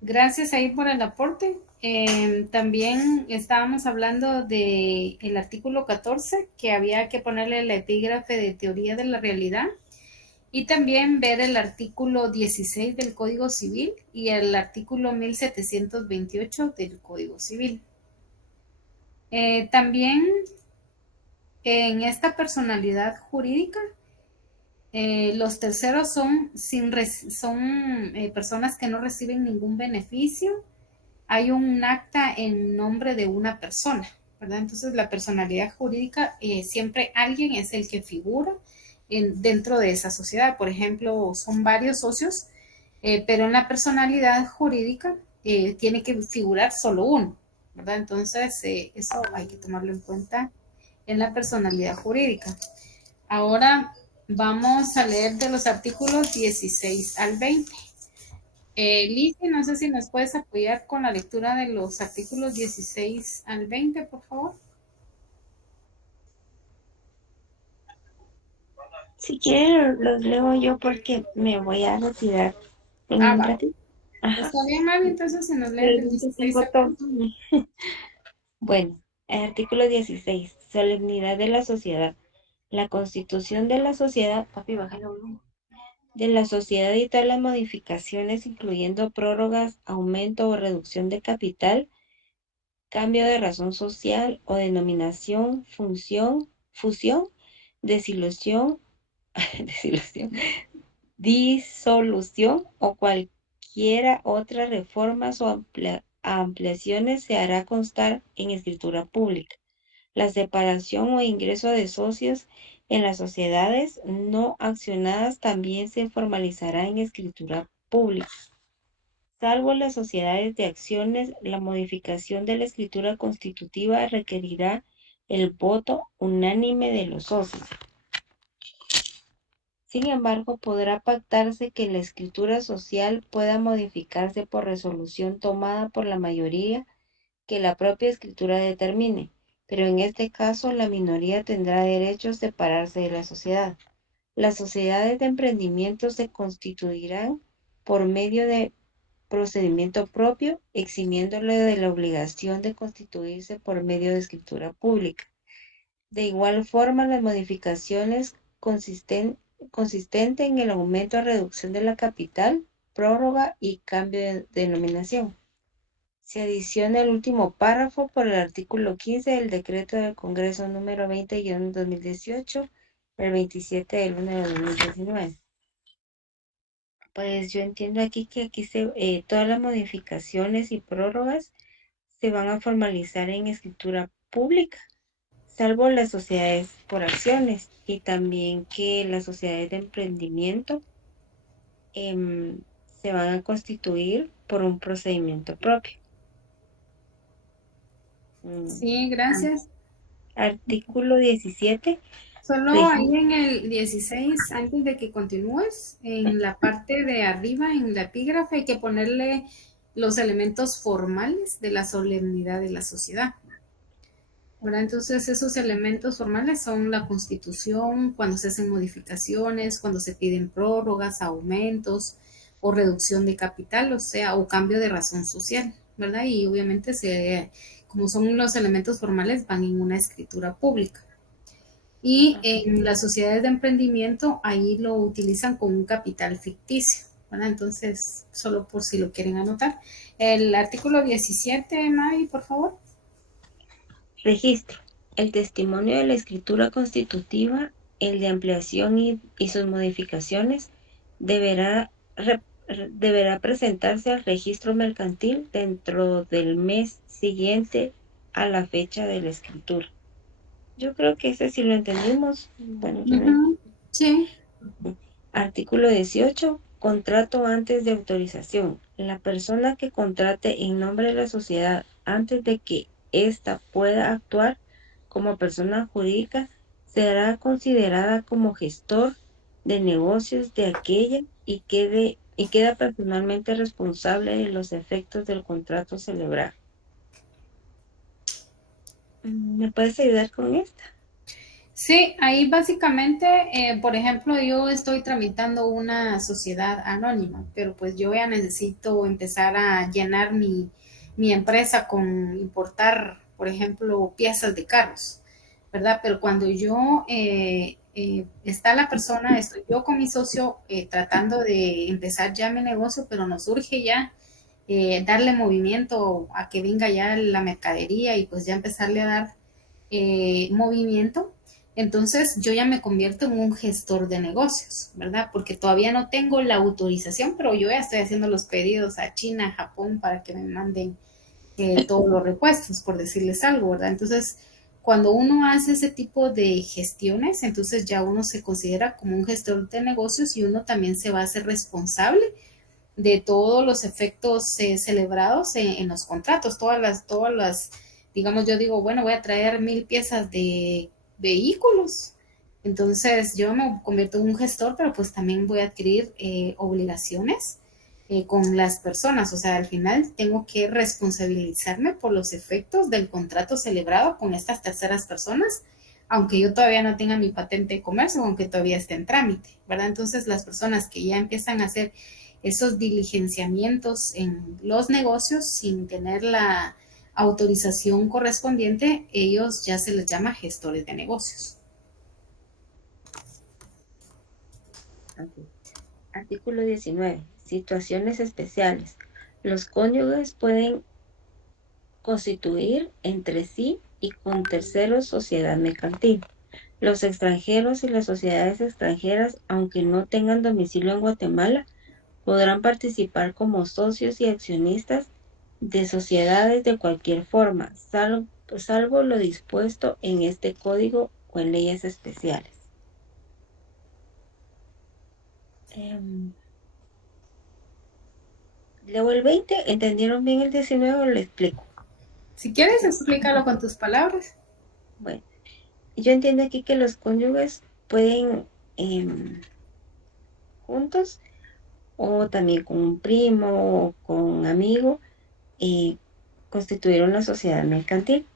Gracias ahí por el aporte. También estábamos hablando del artículo 14, que había que ponerle la epígrafe de teoría de la realidad. Y también ver el artículo 16 del Código Civil y el artículo 1728 del Código Civil. También en esta personalidad jurídica, los terceros son personas que no reciben ningún beneficio. Hay un acta en nombre de una persona, ¿verdad? Entonces la personalidad jurídica, siempre alguien es el que figura dentro de esa sociedad. Por ejemplo, son varios socios pero en la personalidad jurídica tiene que figurar solo uno, ¿verdad? Entonces, eso hay que tomarlo en cuenta en la personalidad jurídica. Ahora vamos a leer de los artículos 16 al 20. Lizzie, no sé si nos puedes apoyar con la lectura de los artículos 16 al 20, por favor. Si quieren, los leo yo porque me voy a retirar en un Va. ratito. Ajá. Está bien, Mavi, entonces se nos lee del Realmente 16 tengo al todo. 20. Bueno, artículo 16. Solemnidad de la sociedad. La constitución de la sociedad, papi, bájalo, ¿no? De la sociedad y todas las modificaciones, incluyendo prórrogas, aumento o reducción de capital, cambio de razón social o denominación, función, fusión, desilusión, desilusión, disolución o cualquiera otra reformas o ampliaciones se hará constar en escritura pública. La separación o ingreso de socios en las sociedades no accionadas también se formalizará en escritura pública. Salvo las sociedades de acciones, la modificación de la escritura constitutiva requerirá el voto unánime de los socios. Sin embargo, podrá pactarse que la escritura social pueda modificarse por resolución tomada por la mayoría que la propia escritura determine, pero en este caso la minoría tendrá derecho a separarse de la sociedad. Las sociedades de emprendimiento se constituirán por medio de procedimiento propio, eximiéndole de la obligación de constituirse por medio de escritura pública. De igual forma, las modificaciones consistentes en el aumento o reducción de la capital, prórroga y cambio de denominación. Se adiciona el último párrafo por el artículo 15 del decreto del Congreso número 20-2018, el 27 del 1 de 2019. Pues yo entiendo aquí que todas las modificaciones y prórrogas se van a formalizar en escritura pública, salvo las sociedades por acciones y también que las sociedades de emprendimiento se van a constituir por un procedimiento propio. Sí, gracias. Artículo 17. Solo ahí en el 16, antes de que continúes, en la parte de arriba, en la epígrafe, hay que ponerle los elementos formales de la solemnidad de la sociedad. ¿Verdad? Entonces, esos elementos formales son la constitución, cuando se hacen modificaciones, cuando se piden prórrogas, aumentos o reducción de capital, o sea, o cambio de razón social, ¿verdad? Y obviamente, como son los elementos formales, van en una escritura pública. Y en las sociedades de emprendimiento, ahí lo utilizan con un capital ficticio, ¿verdad? Entonces, solo por si lo quieren anotar. El artículo 17, Mavi, por favor. Registro. El testimonio de la escritura constitutiva, el de ampliación y sus modificaciones, deberá presentarse al registro mercantil dentro del mes siguiente a la fecha de la escritura. Yo creo que ese sí lo entendimos. Bueno, sí. Artículo 18. Contrato antes de autorización. La persona que contrate en nombre de la sociedad antes de que ésta pueda actuar como persona jurídica será considerada como gestor de negocios de aquella y queda personalmente responsable de los efectos del contrato celebrado. ¿Me puedes ayudar con esta? Sí, ahí básicamente, por ejemplo, yo estoy tramitando una sociedad anónima, pero pues yo ya necesito empezar a llenar mi empresa con importar, por ejemplo, piezas de carros, ¿verdad? Pero cuando yo, está la persona, estoy yo con mi socio tratando de empezar ya mi negocio, pero nos urge ya darle movimiento a que venga ya la mercadería y pues ya empezarle a dar movimiento. Entonces yo ya me convierto en un gestor de negocios, ¿verdad? Porque todavía no tengo la autorización, pero yo ya estoy haciendo los pedidos a China, a Japón, para que me manden todos los repuestos, por decirles algo, ¿verdad? Entonces, cuando uno hace ese tipo de gestiones, entonces ya uno se considera como un gestor de negocios y uno también se va a hacer responsable de todos los efectos celebrados en los contratos, todas las, digamos, yo digo, bueno, voy a traer 1000 piezas de vehículos. Entonces yo me convierto en un gestor, pero pues también voy a adquirir obligaciones con las personas. O sea, al final tengo que responsabilizarme por los efectos del contrato celebrado con estas terceras personas, aunque yo todavía no tenga mi patente de comercio, aunque todavía esté en trámite, ¿verdad? Entonces las personas que ya empiezan a hacer esos diligenciamientos en los negocios sin tener la autorización correspondiente, ellos ya se les llama gestores de negocios. Ok. Artículo 19. Situaciones especiales. Los cónyuges pueden constituir entre sí y con terceros sociedad mercantil. Los extranjeros y las sociedades extranjeras, aunque no tengan domicilio en Guatemala, podrán participar como socios y accionistas de sociedades de cualquier forma, salvo lo dispuesto en este código o en leyes especiales. Leo el 20. ¿Entendieron bien el 19 o lo explico? Si quieres, explícalo con tus palabras. Bueno, yo entiendo aquí que los cónyuges pueden juntos o también con un primo o con un amigo constituir una sociedad mercantil.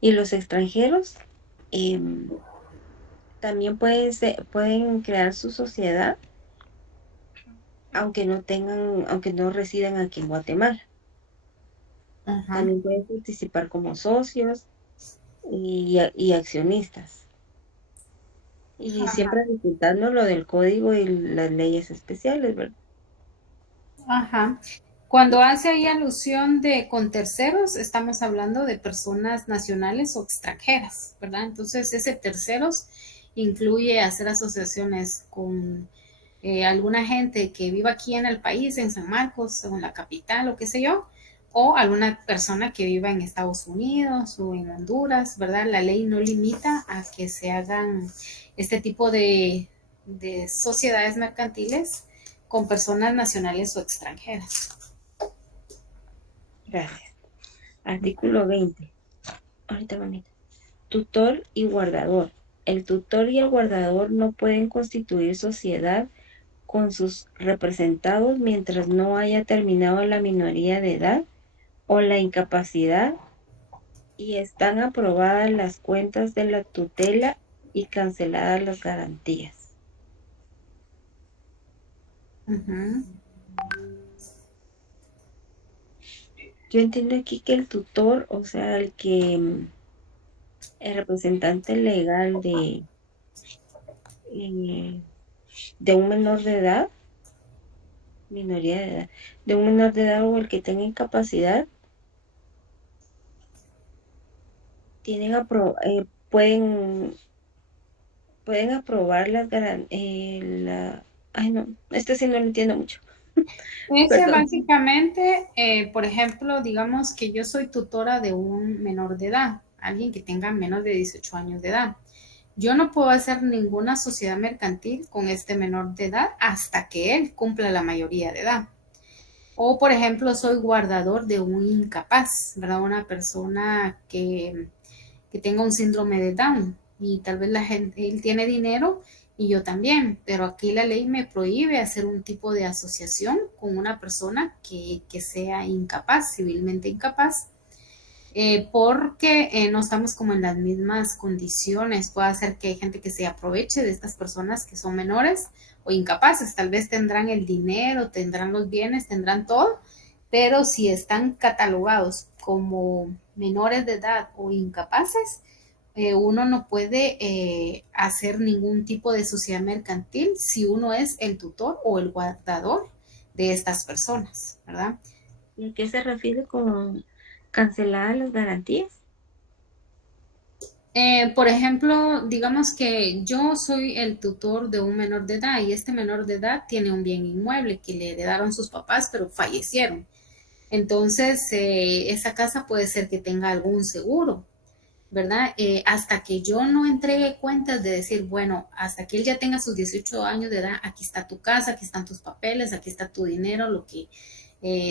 Y los extranjeros también pueden crear su sociedad aunque no residan aquí en Guatemala. Ajá. También pueden participar como socios y accionistas. Y siempre respetando lo del código y las leyes especiales, ¿verdad? Ajá. Cuando hace ahí alusión de con terceros, estamos hablando de personas nacionales o extranjeras, ¿verdad? Entonces, ese terceros incluye hacer asociaciones con alguna gente que viva aquí en el país, en San Marcos o en la capital o qué sé yo, o alguna persona que viva en Estados Unidos o en Honduras, ¿verdad? La ley no limita a que se hagan este tipo de sociedades mercantiles con personas nacionales o extranjeras. Gracias. Artículo 20. Ahorita, bonita. Tutor y guardador. El tutor y el guardador no pueden constituir sociedad con sus representados mientras no haya terminado la minoría de edad o la incapacidad y están aprobadas las cuentas de la tutela y canceladas las garantías. Uh-huh. Yo entiendo aquí que el tutor, o sea, el representante legal de un menor de edad, minoría de edad, de un menor de edad o el que tenga incapacidad, pueden aprobar las garantías. Ay, no, este sí no lo entiendo mucho. Ese Perdón. básicamente, por ejemplo, digamos que yo soy tutora de un menor de edad, alguien que tenga menos de 18 años de edad. Yo no puedo hacer ninguna sociedad mercantil con este menor de edad hasta que él cumpla la mayoría de edad. O, por ejemplo, soy guardador de un incapaz, ¿verdad? Una persona que tenga un síndrome de Down y tal vez la gente, él tiene dinero y yo también, pero aquí la ley me prohíbe hacer un tipo de asociación con una persona que sea incapaz, civilmente incapaz, porque no estamos como en las mismas condiciones. Puede hacer que hay gente que se aproveche de estas personas que son menores o incapaces. Tal vez tendrán el dinero, tendrán los bienes, tendrán todo, pero si están catalogados como menores de edad o incapaces, uno no puede hacer ningún tipo de sociedad mercantil si uno es el tutor o el guardador de estas personas, ¿verdad? ¿Y a qué se refiere con canceladas las garantías? Por ejemplo, digamos que yo soy el tutor de un menor de edad y este menor de edad tiene un bien inmueble que le heredaron sus papás, pero fallecieron. Entonces, esa casa puede ser que tenga algún seguro. ¿verdad? Hasta que yo no entregue cuentas de decir, bueno, hasta que él ya tenga sus 18 años de edad, aquí está tu casa, aquí están tus papeles, aquí está tu dinero, lo que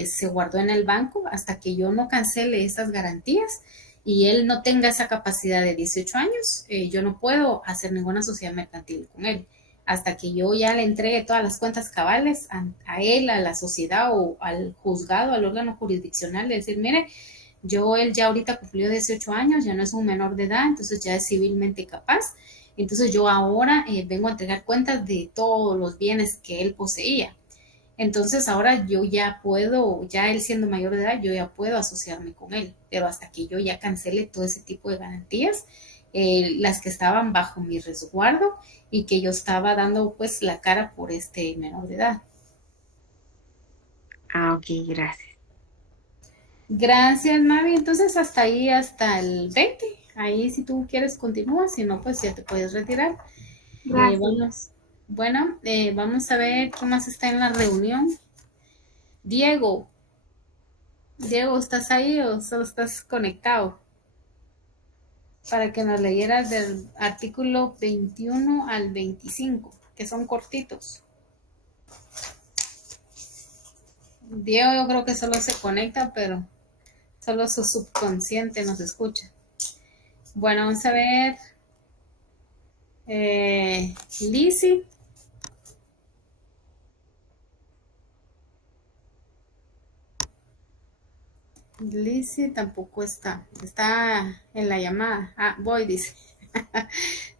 se guardó en el banco, hasta que yo no cancele esas garantías y él no tenga esa capacidad de 18 años, yo no puedo hacer ninguna sociedad mercantil con él. Hasta que yo ya le entregue todas las cuentas cabales a él, a la sociedad o al juzgado, al órgano jurisdiccional, de decir, mire, él ya ahorita cumplió 18 años, ya no es un menor de edad, entonces ya es civilmente capaz. Entonces yo ahora vengo a entregar cuentas de todos los bienes que él poseía. Entonces ahora yo ya puedo, ya él siendo mayor de edad, yo ya puedo asociarme con él, pero hasta que yo ya cancele todo ese tipo de garantías, las que estaban bajo mi resguardo y que yo estaba dando pues la cara por este menor de edad. Ah, ok, gracias. Gracias, Mavi. Entonces hasta ahí, hasta el 20. Ahí si tú quieres continúa, si no, pues ya te puedes retirar. Gracias. Vamos a ver qué más está en la reunión. Diego, ¿estás ahí o solo estás conectado? Para que nos leyeras del artículo 21 al 25, que son cortitos. Diego yo creo que solo se conecta, pero solo su subconsciente nos escucha. Bueno, vamos a ver. Lizzie. Lizzie tampoco está. Está en la llamada. Ah, voy, dice.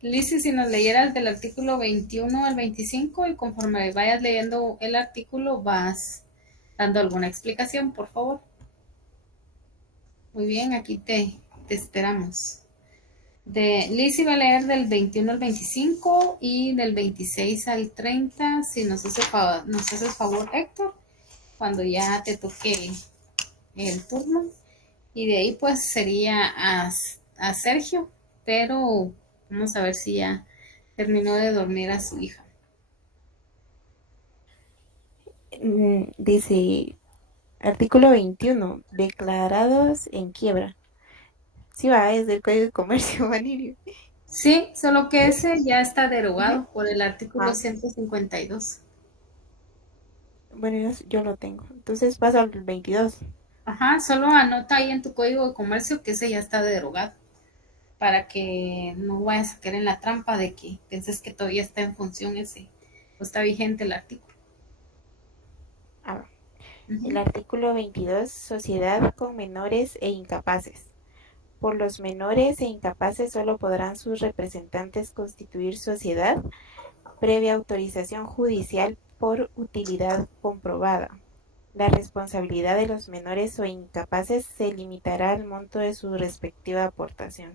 Lizzie, si nos leyeras del artículo 21 al 25 y conforme vayas leyendo el artículo vas dando alguna explicación, por favor. Muy bien, aquí te esperamos. Lizzie va a leer del 21 al 25 y del 26 al 30, si nos hace el favor, Héctor, cuando ya te toque el turno. Y de ahí pues sería a Sergio, pero vamos a ver si ya terminó de dormir a su hija. Dice, artículo 21, declarados en quiebra. Sí, va, es del Código de Comercio, Valerio. Sí, solo que ese ya está derogado por el artículo 152. Bueno, yo lo tengo. Entonces paso al 22. Ajá, solo anota ahí en tu Código de Comercio que ese ya está derogado, para que no vayas a caer en la trampa de que pienses que todavía está en función ese, o está vigente el artículo. El artículo 22, sociedad con menores e incapaces. Por los menores e incapaces solo podrán sus representantes constituir sociedad previa autorización judicial por utilidad comprobada. La responsabilidad de los menores o incapaces se limitará al monto de su respectiva aportación.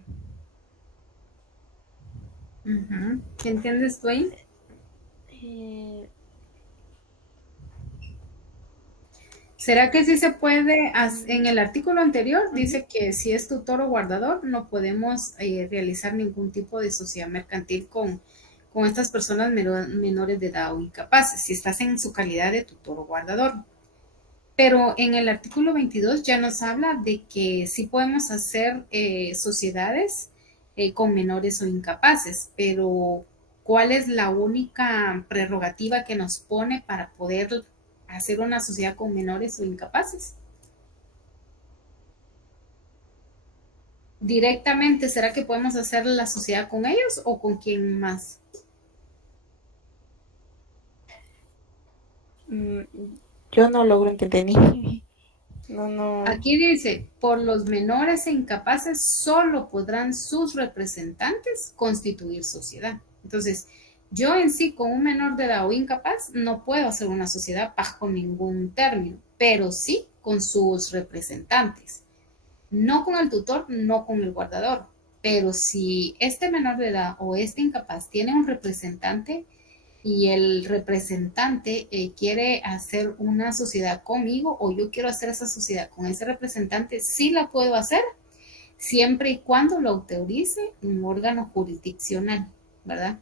¿Qué entiendes tú ahí? ¿Será que sí se puede? En el artículo anterior dice que si es tutor o guardador no podemos realizar ningún tipo de sociedad mercantil con estas personas menores de edad o incapaces, si estás en su calidad de tutor o guardador. Pero en el artículo 22 ya nos habla de que sí podemos hacer sociedades con menores o incapaces, pero ¿cuál es la única prerrogativa que nos pone para poder hacer una sociedad con menores o incapaces? Directamente, ¿será que podemos hacer la sociedad con ellos o con quién más? Yo no logro entender. No. Aquí dice, por los menores e incapaces solo podrán sus representantes constituir sociedad. Entonces, yo en sí con un menor de edad o incapaz no puedo hacer una sociedad bajo ningún término, pero sí con sus representantes. No con el tutor, no con el guardador. Pero si este menor de edad o este incapaz tiene un representante y el representante quiere hacer una sociedad conmigo o yo quiero hacer esa sociedad con ese representante, sí la puedo hacer siempre y cuando lo autorice un órgano jurisdiccional, ¿verdad?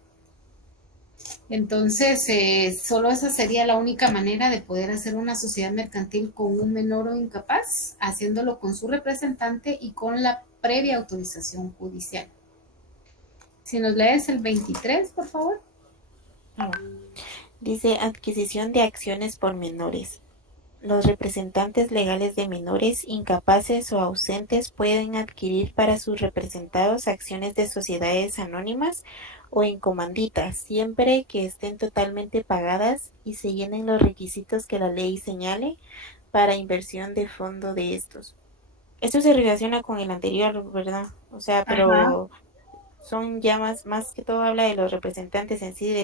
Entonces, solo esa sería la única manera de poder hacer una sociedad mercantil con un menor o incapaz, haciéndolo con su representante y con la previa autorización judicial. Si nos lees el 23, por favor. Dice adquisición de acciones por menores. Los representantes legales de menores incapaces o ausentes pueden adquirir para sus representados acciones de sociedades anónimas o en comanditas, siempre que estén totalmente pagadas y se llenen los requisitos que la ley señale para inversión de fondo de estos. Esto se relaciona con el anterior, ¿verdad? O sea, Ajá. pero son ya más que todo habla de los representantes en sí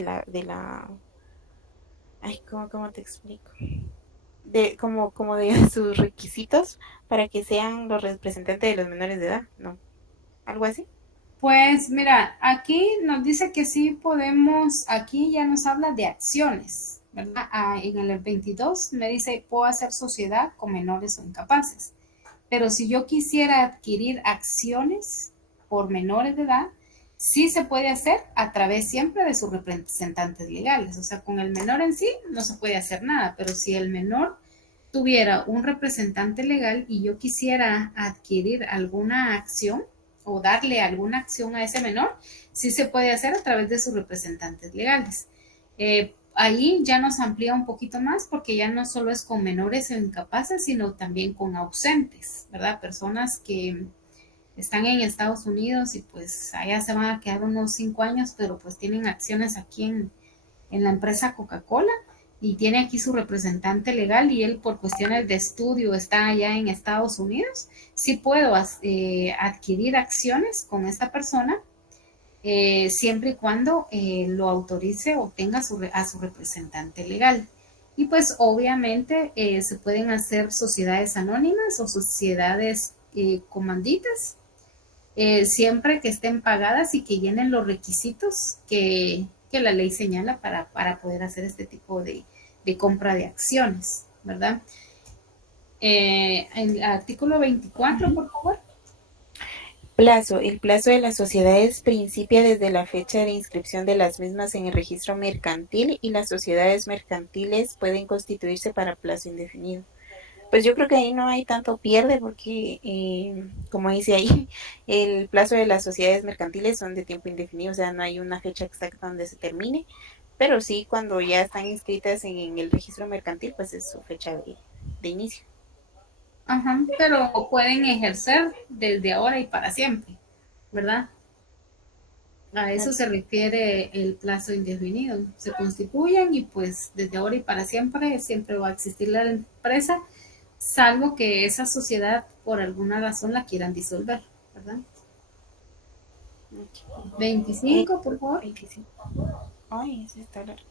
ay, ¿cómo te explico? Como de sus requisitos para que sean los representantes de los menores de edad, ¿no? Algo así. Pues mira, aquí nos dice que sí podemos, aquí ya nos habla de acciones, ¿verdad? En el 22 me dice, puedo hacer sociedad con menores o incapaces. Pero si yo quisiera adquirir acciones por menores de edad, sí se puede hacer a través siempre de sus representantes legales. O sea, con el menor en sí no se puede hacer nada, pero si el menor tuviera un representante legal y yo quisiera adquirir alguna acción o darle alguna acción a ese menor, sí se puede hacer a través de sus representantes legales. Ahí ya nos amplía un poquito más porque ya no solo es con menores o incapaces, sino también con ausentes, ¿verdad? Personas que están en Estados Unidos y pues allá se van a quedar unos 5 años, pero pues tienen acciones aquí en la empresa Coca-Cola y tiene aquí su representante legal y él por cuestiones de estudio está allá en Estados Unidos, sí puedo adquirir acciones con esta persona siempre y cuando lo autorice o tenga a su representante legal. Y pues obviamente se pueden hacer sociedades anónimas o sociedades comanditas, siempre que estén pagadas y que llenen los requisitos que la ley señala para poder hacer este tipo de compra de acciones, ¿verdad? El artículo 24, por favor. Plazo. El plazo de las sociedades principia desde la fecha de inscripción de las mismas en el registro mercantil y las sociedades mercantiles pueden constituirse para plazo indefinido. Pues yo creo que ahí no hay tanto pierde porque, como dice ahí, el plazo de las sociedades mercantiles son de tiempo indefinido, o sea, no hay una fecha exacta donde se termine, pero sí cuando ya están inscritas en el registro mercantil, pues es su fecha de inicio. Ajá, pero pueden ejercer desde ahora y para siempre, ¿verdad? A eso se refiere el plazo indefinido. Se constituyen y pues desde ahora y para siempre, siempre va a existir la empresa, salvo que esa sociedad por alguna razón la quieran disolver, ¿verdad? Eh, 25, por favor. 25. Ay, ese está largo.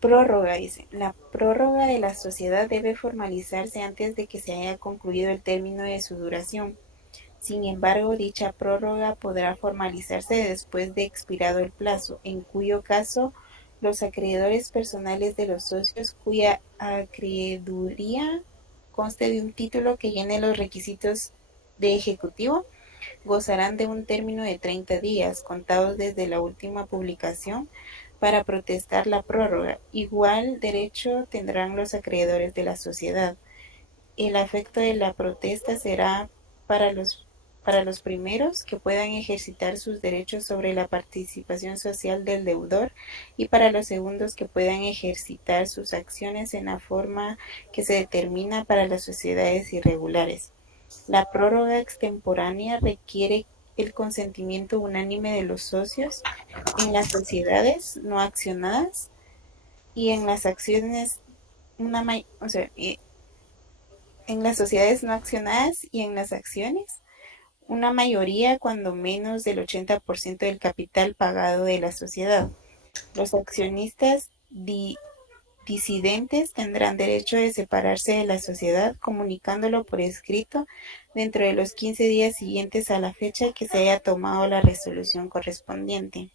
Prórroga, dice. La prórroga de la sociedad debe formalizarse antes de que se haya concluido el término de su duración. Sin embargo, dicha prórroga podrá formalizarse después de expirado el plazo, en cuyo caso los acreedores personales de los socios cuya acreeduría conste de un título que llene los requisitos de ejecutivo gozarán de un término de 30 días, contados desde la última publicación, para protestar la prórroga. Igual derecho tendrán los acreedores de la sociedad. El efecto de la protesta será para los primeros que puedan ejercitar sus derechos sobre la participación social del deudor y para los segundos que puedan ejercitar sus acciones en la forma que se determina para las sociedades irregulares. La prórroga extemporánea requiere el consentimiento unánime de los socios en las sociedades no accionadas y en las acciones o sea, en las sociedades no accionadas y en las acciones una mayoría cuando menos del 80% del capital pagado de la sociedad. Los accionistas disidentes tendrán derecho de separarse de la sociedad comunicándolo por escrito dentro de los 15 días siguientes a la fecha que se haya tomado la resolución correspondiente.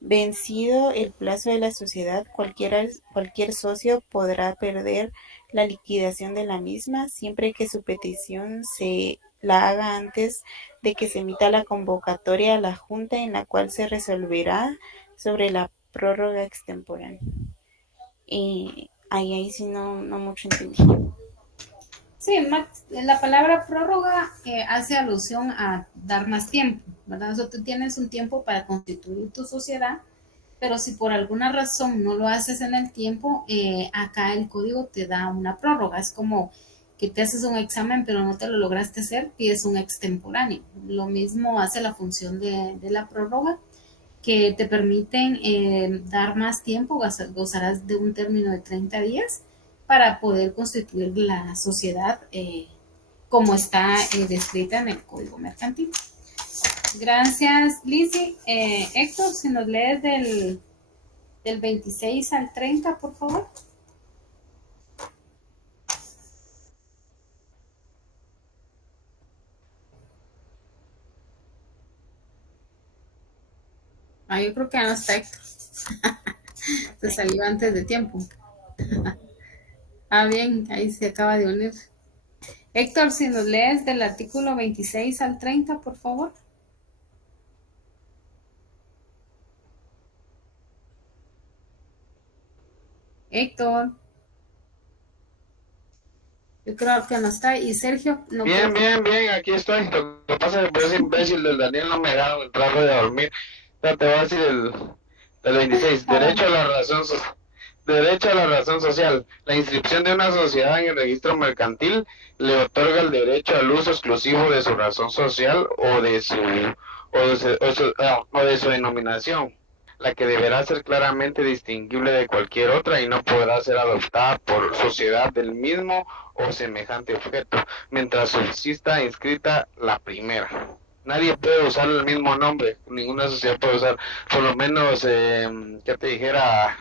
Vencido el plazo de la sociedad, cualquier socio podrá perder la liquidación de la misma siempre que su petición se la haga antes de que se emita la convocatoria a la Junta en la cual se resolverá sobre la prórroga extemporánea. Y ahí sí no mucho entendí. Sí, la palabra prórroga hace alusión a dar más tiempo, ¿verdad? O sea, tú tienes un tiempo para constituir tu sociedad, pero si por alguna razón no lo haces en el tiempo, acá el código te da una prórroga. Es como que te haces un examen, pero no te lo lograste hacer, pides un extemporáneo. Lo mismo hace la función de la prórroga, que te permiten dar más tiempo, gozarás de un término de 30 días para poder constituir la sociedad como está descrita en el Código Mercantil. Gracias, Lizzie. Héctor, si nos lees del 26 al 30, por favor. Yo creo que ya no está Héctor. Se salió antes de tiempo. Bien, ahí se acaba de unir. Héctor, si nos lees del artículo 26 al 30, por favor. Héctor. Yo creo que no está. Y Sergio, no Bien, aquí estoy. Lo que pasa es que ese imbécil del Daniel no me dejaron entrar de dormir. Ya te voy a decir el 26. Derecho a la razón social. La inscripción de una sociedad en el registro mercantil le otorga el derecho al uso exclusivo de su razón social o de su denominación, la que deberá ser claramente distinguible de cualquier otra y no podrá ser adoptada por sociedad del mismo o semejante objeto, mientras subsista inscrita la primera. Nadie puede usar el mismo nombre, ninguna sociedad puede usar, por lo menos, que te dijera,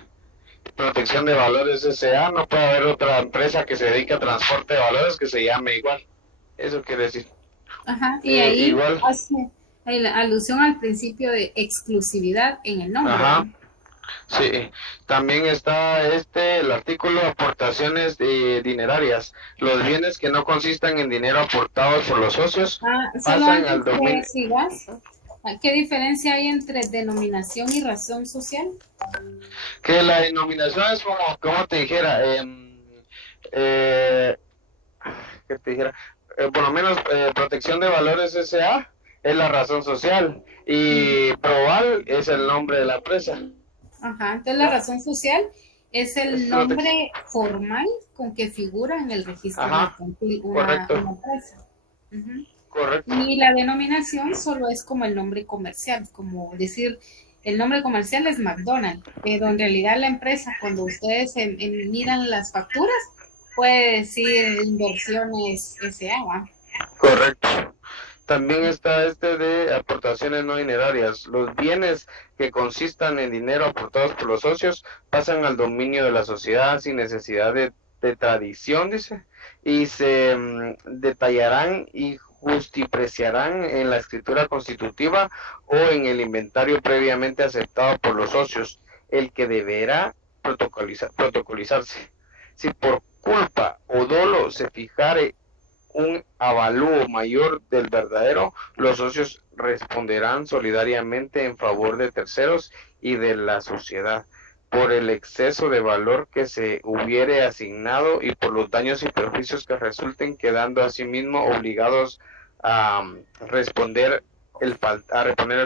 Protección de Valores S.A., no puede haber otra empresa que se dedique a transporte de valores que se llame igual. Eso quiere decir. Ajá, y ahí igual hace la alusión al principio de exclusividad en el nombre. Ajá. ¿No? Sí, también está el artículo de aportaciones dinerarias. Los bienes que no consistan en dinero aportados por los socios pasan al dominio. ¿Qué diferencia hay entre denominación y razón social? Que la denominación es como te dijera, ¿qué te dijera? Por lo menos Protección de Valores S.A. es la razón social y Proval es el nombre de la empresa. Ajá, entonces la razón social es el nombre formal con que figura en el registro mercantil una empresa. Correcto. Y la denominación solo es como el nombre comercial, como decir, el nombre comercial es McDonald's, pero en realidad la empresa, cuando ustedes miran las facturas, puede decir Inversiones S.A. Correcto. También está de aportaciones no dinerarias. Los bienes que consistan en dinero aportados por los socios pasan al dominio de la sociedad sin necesidad de tradición, dice, y se detallarán y justipreciarán en la escritura constitutiva o en el inventario previamente aceptado por los socios, el que deberá protocolizarse. Si por culpa o dolo se fijare un avalúo mayor del verdadero, los socios responderán solidariamente en favor de terceros y de la sociedad por el exceso de valor que se hubiere asignado y por los daños y perjuicios que resulten, quedando asimismo obligados a reponer el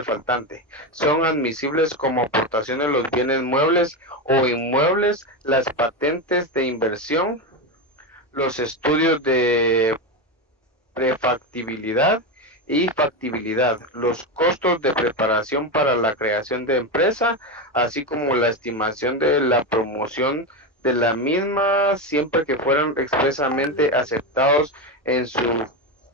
faltante. Son admisibles como aportaciones los bienes muebles o inmuebles, las patentes de inversión, los estudios de prefactibilidad y factibilidad, los costos de preparación para la creación de empresa, así como la estimación de la promoción de la misma, siempre que fueran expresamente aceptados en su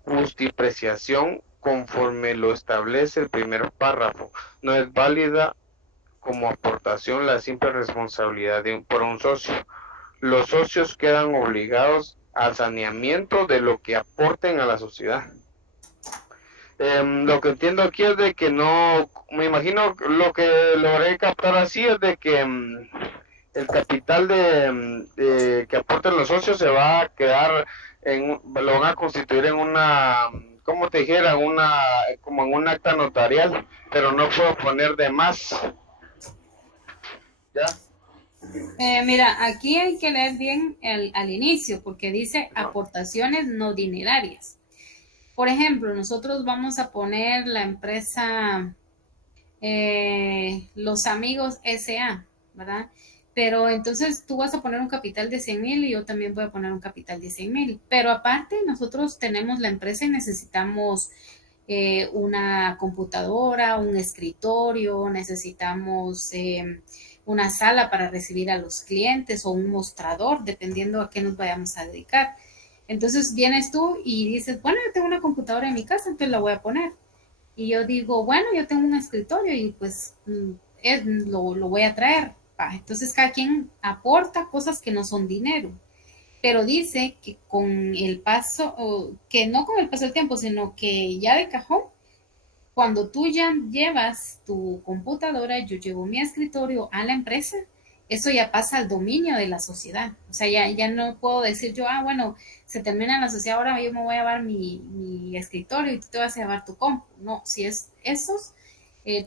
justipreciación conforme lo establece el primer párrafo. No es válida como aportación la simple responsabilidad por un socio. Los socios quedan obligados al saneamiento de lo que aporten a la sociedad. Lo que entiendo aquí es de que no, me imagino lo que logré captar así es de que el capital que aporten los socios se va a quedar, lo van a constituir en una, ¿cómo te dijera? Como en un acta notarial, pero no puedo poner de más. ¿Ya? Mira, aquí hay que leer bien al inicio, porque dice aportaciones no dinerarias. Por ejemplo, nosotros vamos a poner la empresa Los Amigos SA, ¿verdad? Pero entonces tú vas a poner un capital de 100,000 y yo también voy a poner un capital de 100,000. Pero aparte, nosotros tenemos la empresa y necesitamos una computadora, un escritorio, necesitamos una sala para recibir a los clientes o un mostrador, dependiendo a qué nos vayamos a dedicar. Entonces vienes tú y dices, bueno, yo tengo una computadora en mi casa, entonces la voy a poner. Y yo digo, bueno, yo tengo un escritorio y pues lo voy a traer. Entonces cada quien aporta cosas que no son dinero, pero dice que con el paso, que no con el paso del tiempo, sino que ya de cajón, cuando tú ya llevas tu computadora, yo llevo mi escritorio a la empresa, eso ya pasa al dominio de la sociedad. O sea, ya no puedo decir yo, bueno, se termina la sociedad, ahora yo me voy a llevar mi escritorio y tú te vas a llevar tu compu. No, si es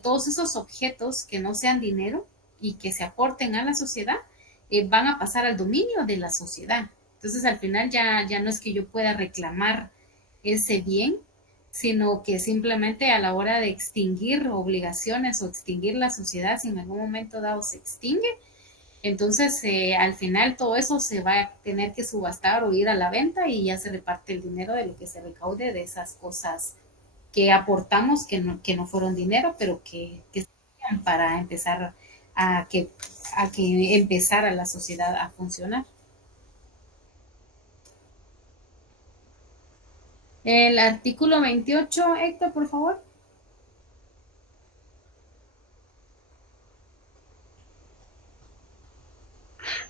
todos esos objetos que no sean dinero y que se aporten a la sociedad, van a pasar al dominio de la sociedad. Entonces, al final ya no es que yo pueda reclamar ese bien, sino que simplemente a la hora de extinguir obligaciones o extinguir la sociedad, si en algún momento dado se extingue, entonces al final todo eso se va a tener que subastar o ir a la venta y ya se reparte el dinero de lo que se recaude de esas cosas que aportamos, que no fueron dinero, pero que sirven para empezar a que empezara la sociedad a funcionar. El artículo 28, Héctor, por favor.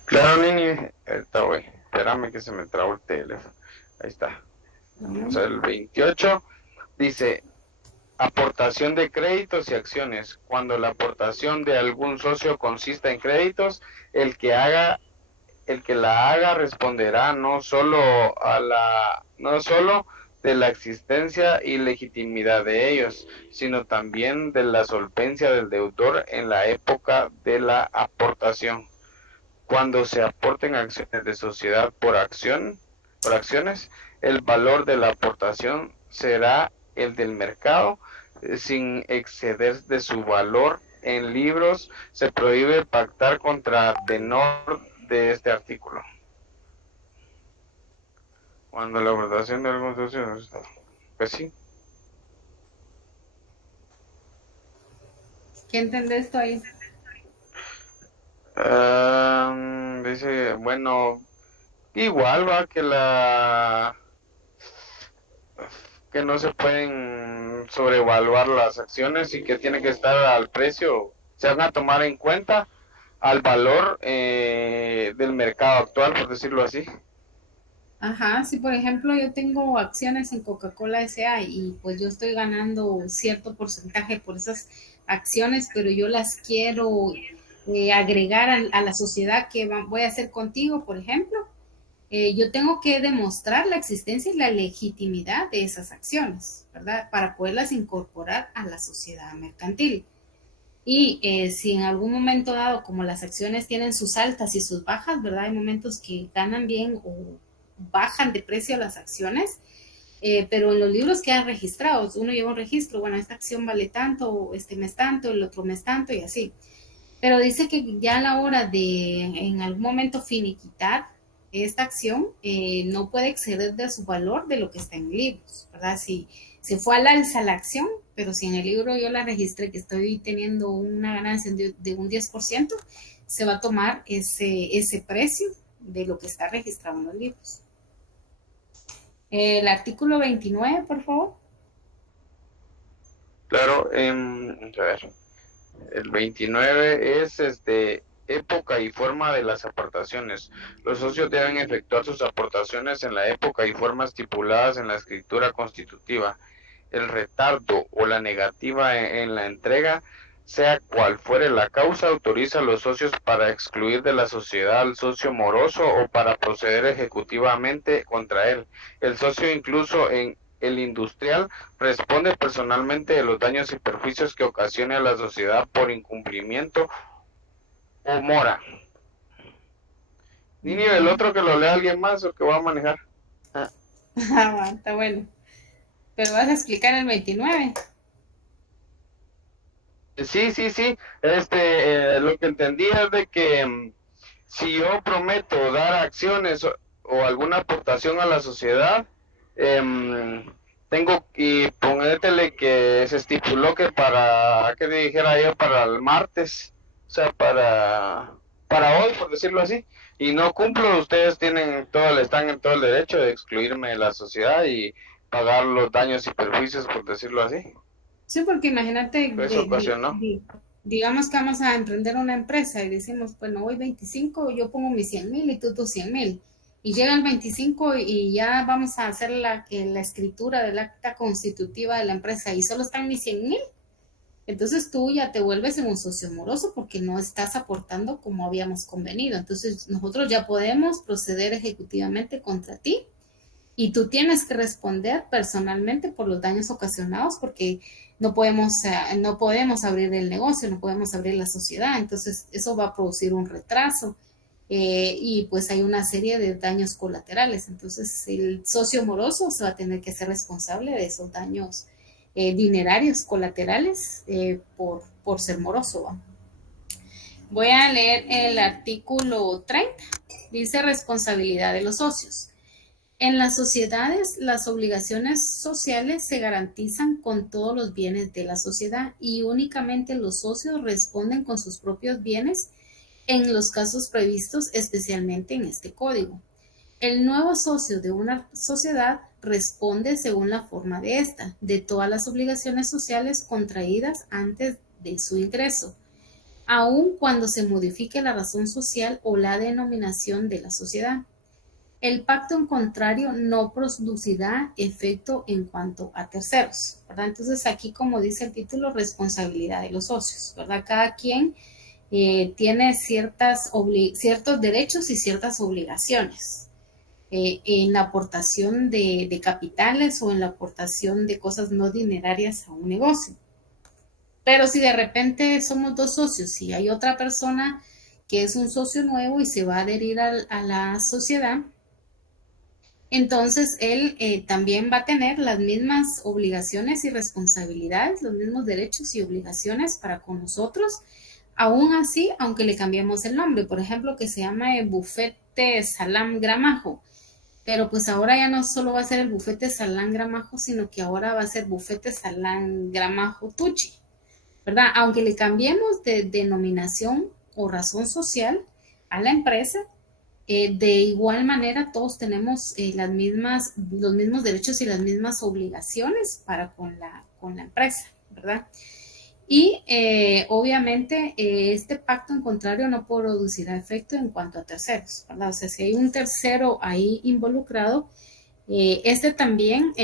Claro, Nini, ahorita voy. Espérame que se me trabó el teléfono. Ahí está. O sea, el 28 dice, aportación de créditos y acciones. Cuando la aportación de algún socio consista en créditos, el que la haga responderá no solo de la existencia y legitimidad de ellos, sino también de la solvencia del deudor en la época de la aportación. Cuando se aporten acciones de sociedad por acciones, el valor de la aportación será el del mercado, sin exceder de su valor. En libros se prohíbe pactar contra tenor de este artículo. Cuando la aportación de algún socio, pues sí. ¿Qué entendés tú ahí? Dice, bueno, igual va que no se pueden sobrevaluar las acciones y que tiene que estar al precio, se van a tomar en cuenta al valor del mercado actual, por decirlo así. Ajá, si por ejemplo yo tengo acciones en Coca-Cola S.A. y pues yo estoy ganando cierto porcentaje por esas acciones, pero yo las quiero agregar a la sociedad que voy a hacer contigo, por ejemplo, yo tengo que demostrar la existencia y la legitimidad de esas acciones, ¿verdad? Para poderlas incorporar a la sociedad mercantil. Y si en algún momento dado, como las acciones tienen sus altas y sus bajas, ¿verdad? Hay momentos que ganan bien o bajan de precio las acciones, pero en los libros quedan registrados. Uno lleva un registro, bueno, esta acción vale tanto, este mes tanto, el otro mes tanto y así. Pero dice que ya a la hora de en algún momento finiquitar esta acción, no puede exceder de su valor de lo que está en libros, ¿verdad? Si se fue al alza la acción, pero si en el libro yo la registré que estoy teniendo una ganancia de un 10%, se va a tomar ese precio de lo que está registrado en los libros. El artículo 29, por favor. Claro, a ver, el 29 es época y forma de las aportaciones. Los socios deben efectuar sus aportaciones en la época y forma estipuladas en la escritura constitutiva. El retardo o la negativa en la entrega, sea cual fuere la causa, autoriza a los socios para excluir de la sociedad al socio moroso o para proceder ejecutivamente contra él. El socio, incluso en el industrial, responde personalmente de los daños y perjuicios que ocasione a la sociedad por incumplimiento o mora. Niño, el otro que lo lea alguien más o que va a manejar. Ah. Está bueno. Pero vas a explicar el 29. Sí, sí, sí. Lo que entendí es de que si yo prometo dar acciones o alguna aportación a la sociedad, em, tengo que ponértele que se estipuló que para, ¿qué le dijera yo? Para el martes, o sea, para hoy, por decirlo así, y no cumplo, ustedes están en todo el derecho de excluirme de la sociedad y pagar los daños y perjuicios, por decirlo así. Sí, porque imagínate, Esa ocasión, ¿no? digamos que vamos a emprender una empresa y decimos, bueno, hoy 25, yo pongo mis 100,000 y tú tus 100,000. Y llega el 25 y ya vamos a hacer la escritura del acta constitutiva de la empresa y solo están mis 100,000. Entonces tú ya te vuelves en un socio moroso porque no estás aportando como habíamos convenido. Entonces nosotros ya podemos proceder ejecutivamente contra ti y tú tienes que responder personalmente por los daños ocasionados porque no podemos abrir el negocio, no podemos abrir la sociedad, entonces eso va a producir un retraso y pues hay una serie de daños colaterales, entonces el socio moroso se va a tener que hacer responsable de esos daños dinerarios colaterales por ser moroso, ¿va? Voy a leer el artículo 30, dice responsabilidad de los socios. En las sociedades, las obligaciones sociales se garantizan con todos los bienes de la sociedad y únicamente los socios responden con sus propios bienes en los casos previstos especialmente en este código. El nuevo socio de una sociedad responde según la forma de esta, de todas las obligaciones sociales contraídas antes de su ingreso, aun cuando se modifique la razón social o la denominación de la sociedad. El pacto en contrario no producirá efecto en cuanto a terceros, ¿verdad? Entonces aquí, como dice el título, responsabilidad de los socios, ¿verdad? Cada quien tiene ciertos derechos y ciertas obligaciones en la aportación de capitales o en la aportación de cosas no dinerarias a un negocio. Pero si de repente somos dos socios y hay otra persona que es un socio nuevo y se va a adherir a la sociedad, entonces él también va a tener las mismas obligaciones y responsabilidades, los mismos derechos y obligaciones para con nosotros, aún así, aunque le cambiemos el nombre, por ejemplo, que se llama el bufete Salam Gramajo, pero pues ahora ya no solo va a ser el bufete Salam Gramajo, sino que ahora va a ser bufete Salam Gramajo Tucci, ¿verdad? Aunque le cambiemos de denominación o razón social a la empresa, de igual manera todos tenemos los mismos derechos y las mismas obligaciones para con la empresa, ¿verdad? Y obviamente este pacto en contrario no producirá efecto en cuanto a terceros, ¿verdad? O sea, si hay un tercero ahí involucrado, este también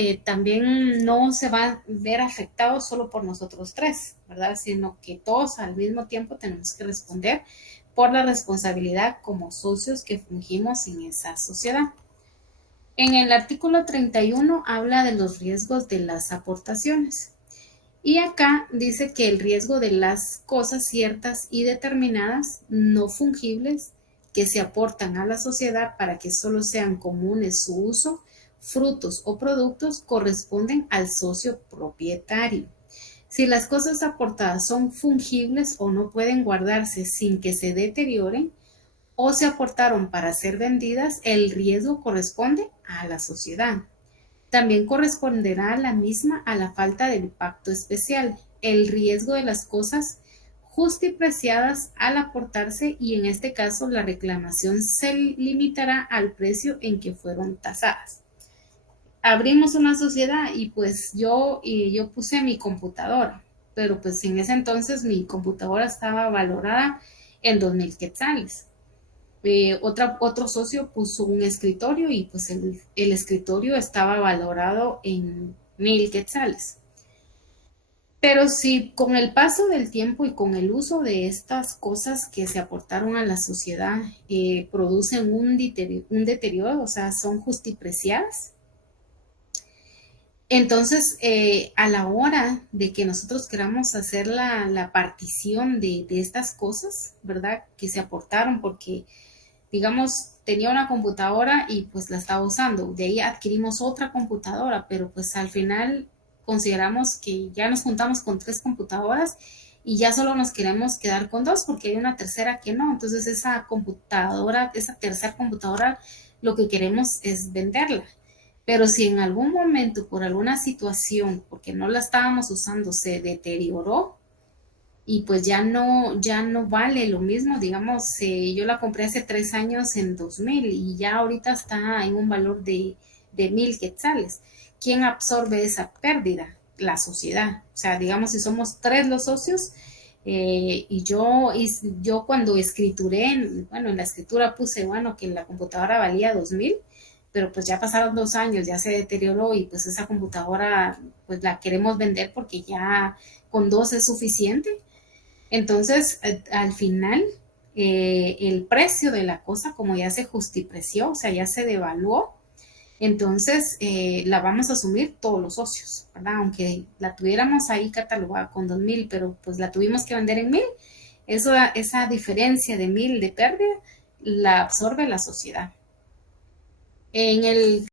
no se va a ver afectado solo por nosotros tres, ¿verdad? Sino que todos al mismo tiempo tenemos que responder por la responsabilidad como socios que fungimos en esa sociedad. En el artículo 31 habla de los riesgos de las aportaciones. Y acá dice que el riesgo de las cosas ciertas y determinadas, no fungibles, que se aportan a la sociedad para que solo sean comunes su uso, frutos o productos, corresponden al socio propietario. Si las cosas aportadas son fungibles o no pueden guardarse sin que se deterioren o se aportaron para ser vendidas, el riesgo corresponde a la sociedad. También corresponderá la misma a la falta del pacto especial, el riesgo de las cosas justipreciadas al aportarse y en este caso la reclamación se limitará al precio en que fueron tasadas. Abrimos una sociedad y pues yo puse mi computadora, pero pues en ese entonces mi computadora estaba valorada en 2,000 quetzales. Otro socio puso un escritorio y pues el escritorio estaba valorado en 1,000 quetzales. Pero si con el paso del tiempo y con el uso de estas cosas que se aportaron a la sociedad producen un deterioro, o sea, son justipreciadas, entonces, a la hora de que nosotros queramos hacer la partición de estas cosas, ¿verdad? Que se aportaron porque digamos, tenía una computadora y pues la estaba usando. De ahí adquirimos otra computadora, pero pues al final consideramos que ya nos juntamos con 3 computadoras y ya solo nos queremos quedar con 2 porque hay una tercera que no. Entonces esa computadora, esa tercera computadora, lo que queremos es venderla. Pero si en algún momento, por alguna situación, porque no la estábamos usando, se deterioró, y pues ya no vale lo mismo, digamos, yo la compré hace 3 años en 2000 y ya ahorita está en un valor de 1000 quetzales. ¿Quién absorbe esa pérdida? La sociedad. O sea, digamos, si somos 3 los socios, yo cuando escrituré, bueno, en la escritura puse, bueno, que la computadora valía 2000, pero pues ya pasaron 2 años, ya se deterioró y pues esa computadora pues la queremos vender porque ya con 2 es suficiente. Entonces, al final, el precio de la cosa, como ya se justipreció, o sea, ya se devaluó, entonces la vamos a asumir todos los socios, ¿verdad? Aunque la tuviéramos ahí catalogada con 2000, pero pues la tuvimos que vender en 1000, esa diferencia de 1000 de pérdida la absorbe la sociedad. En el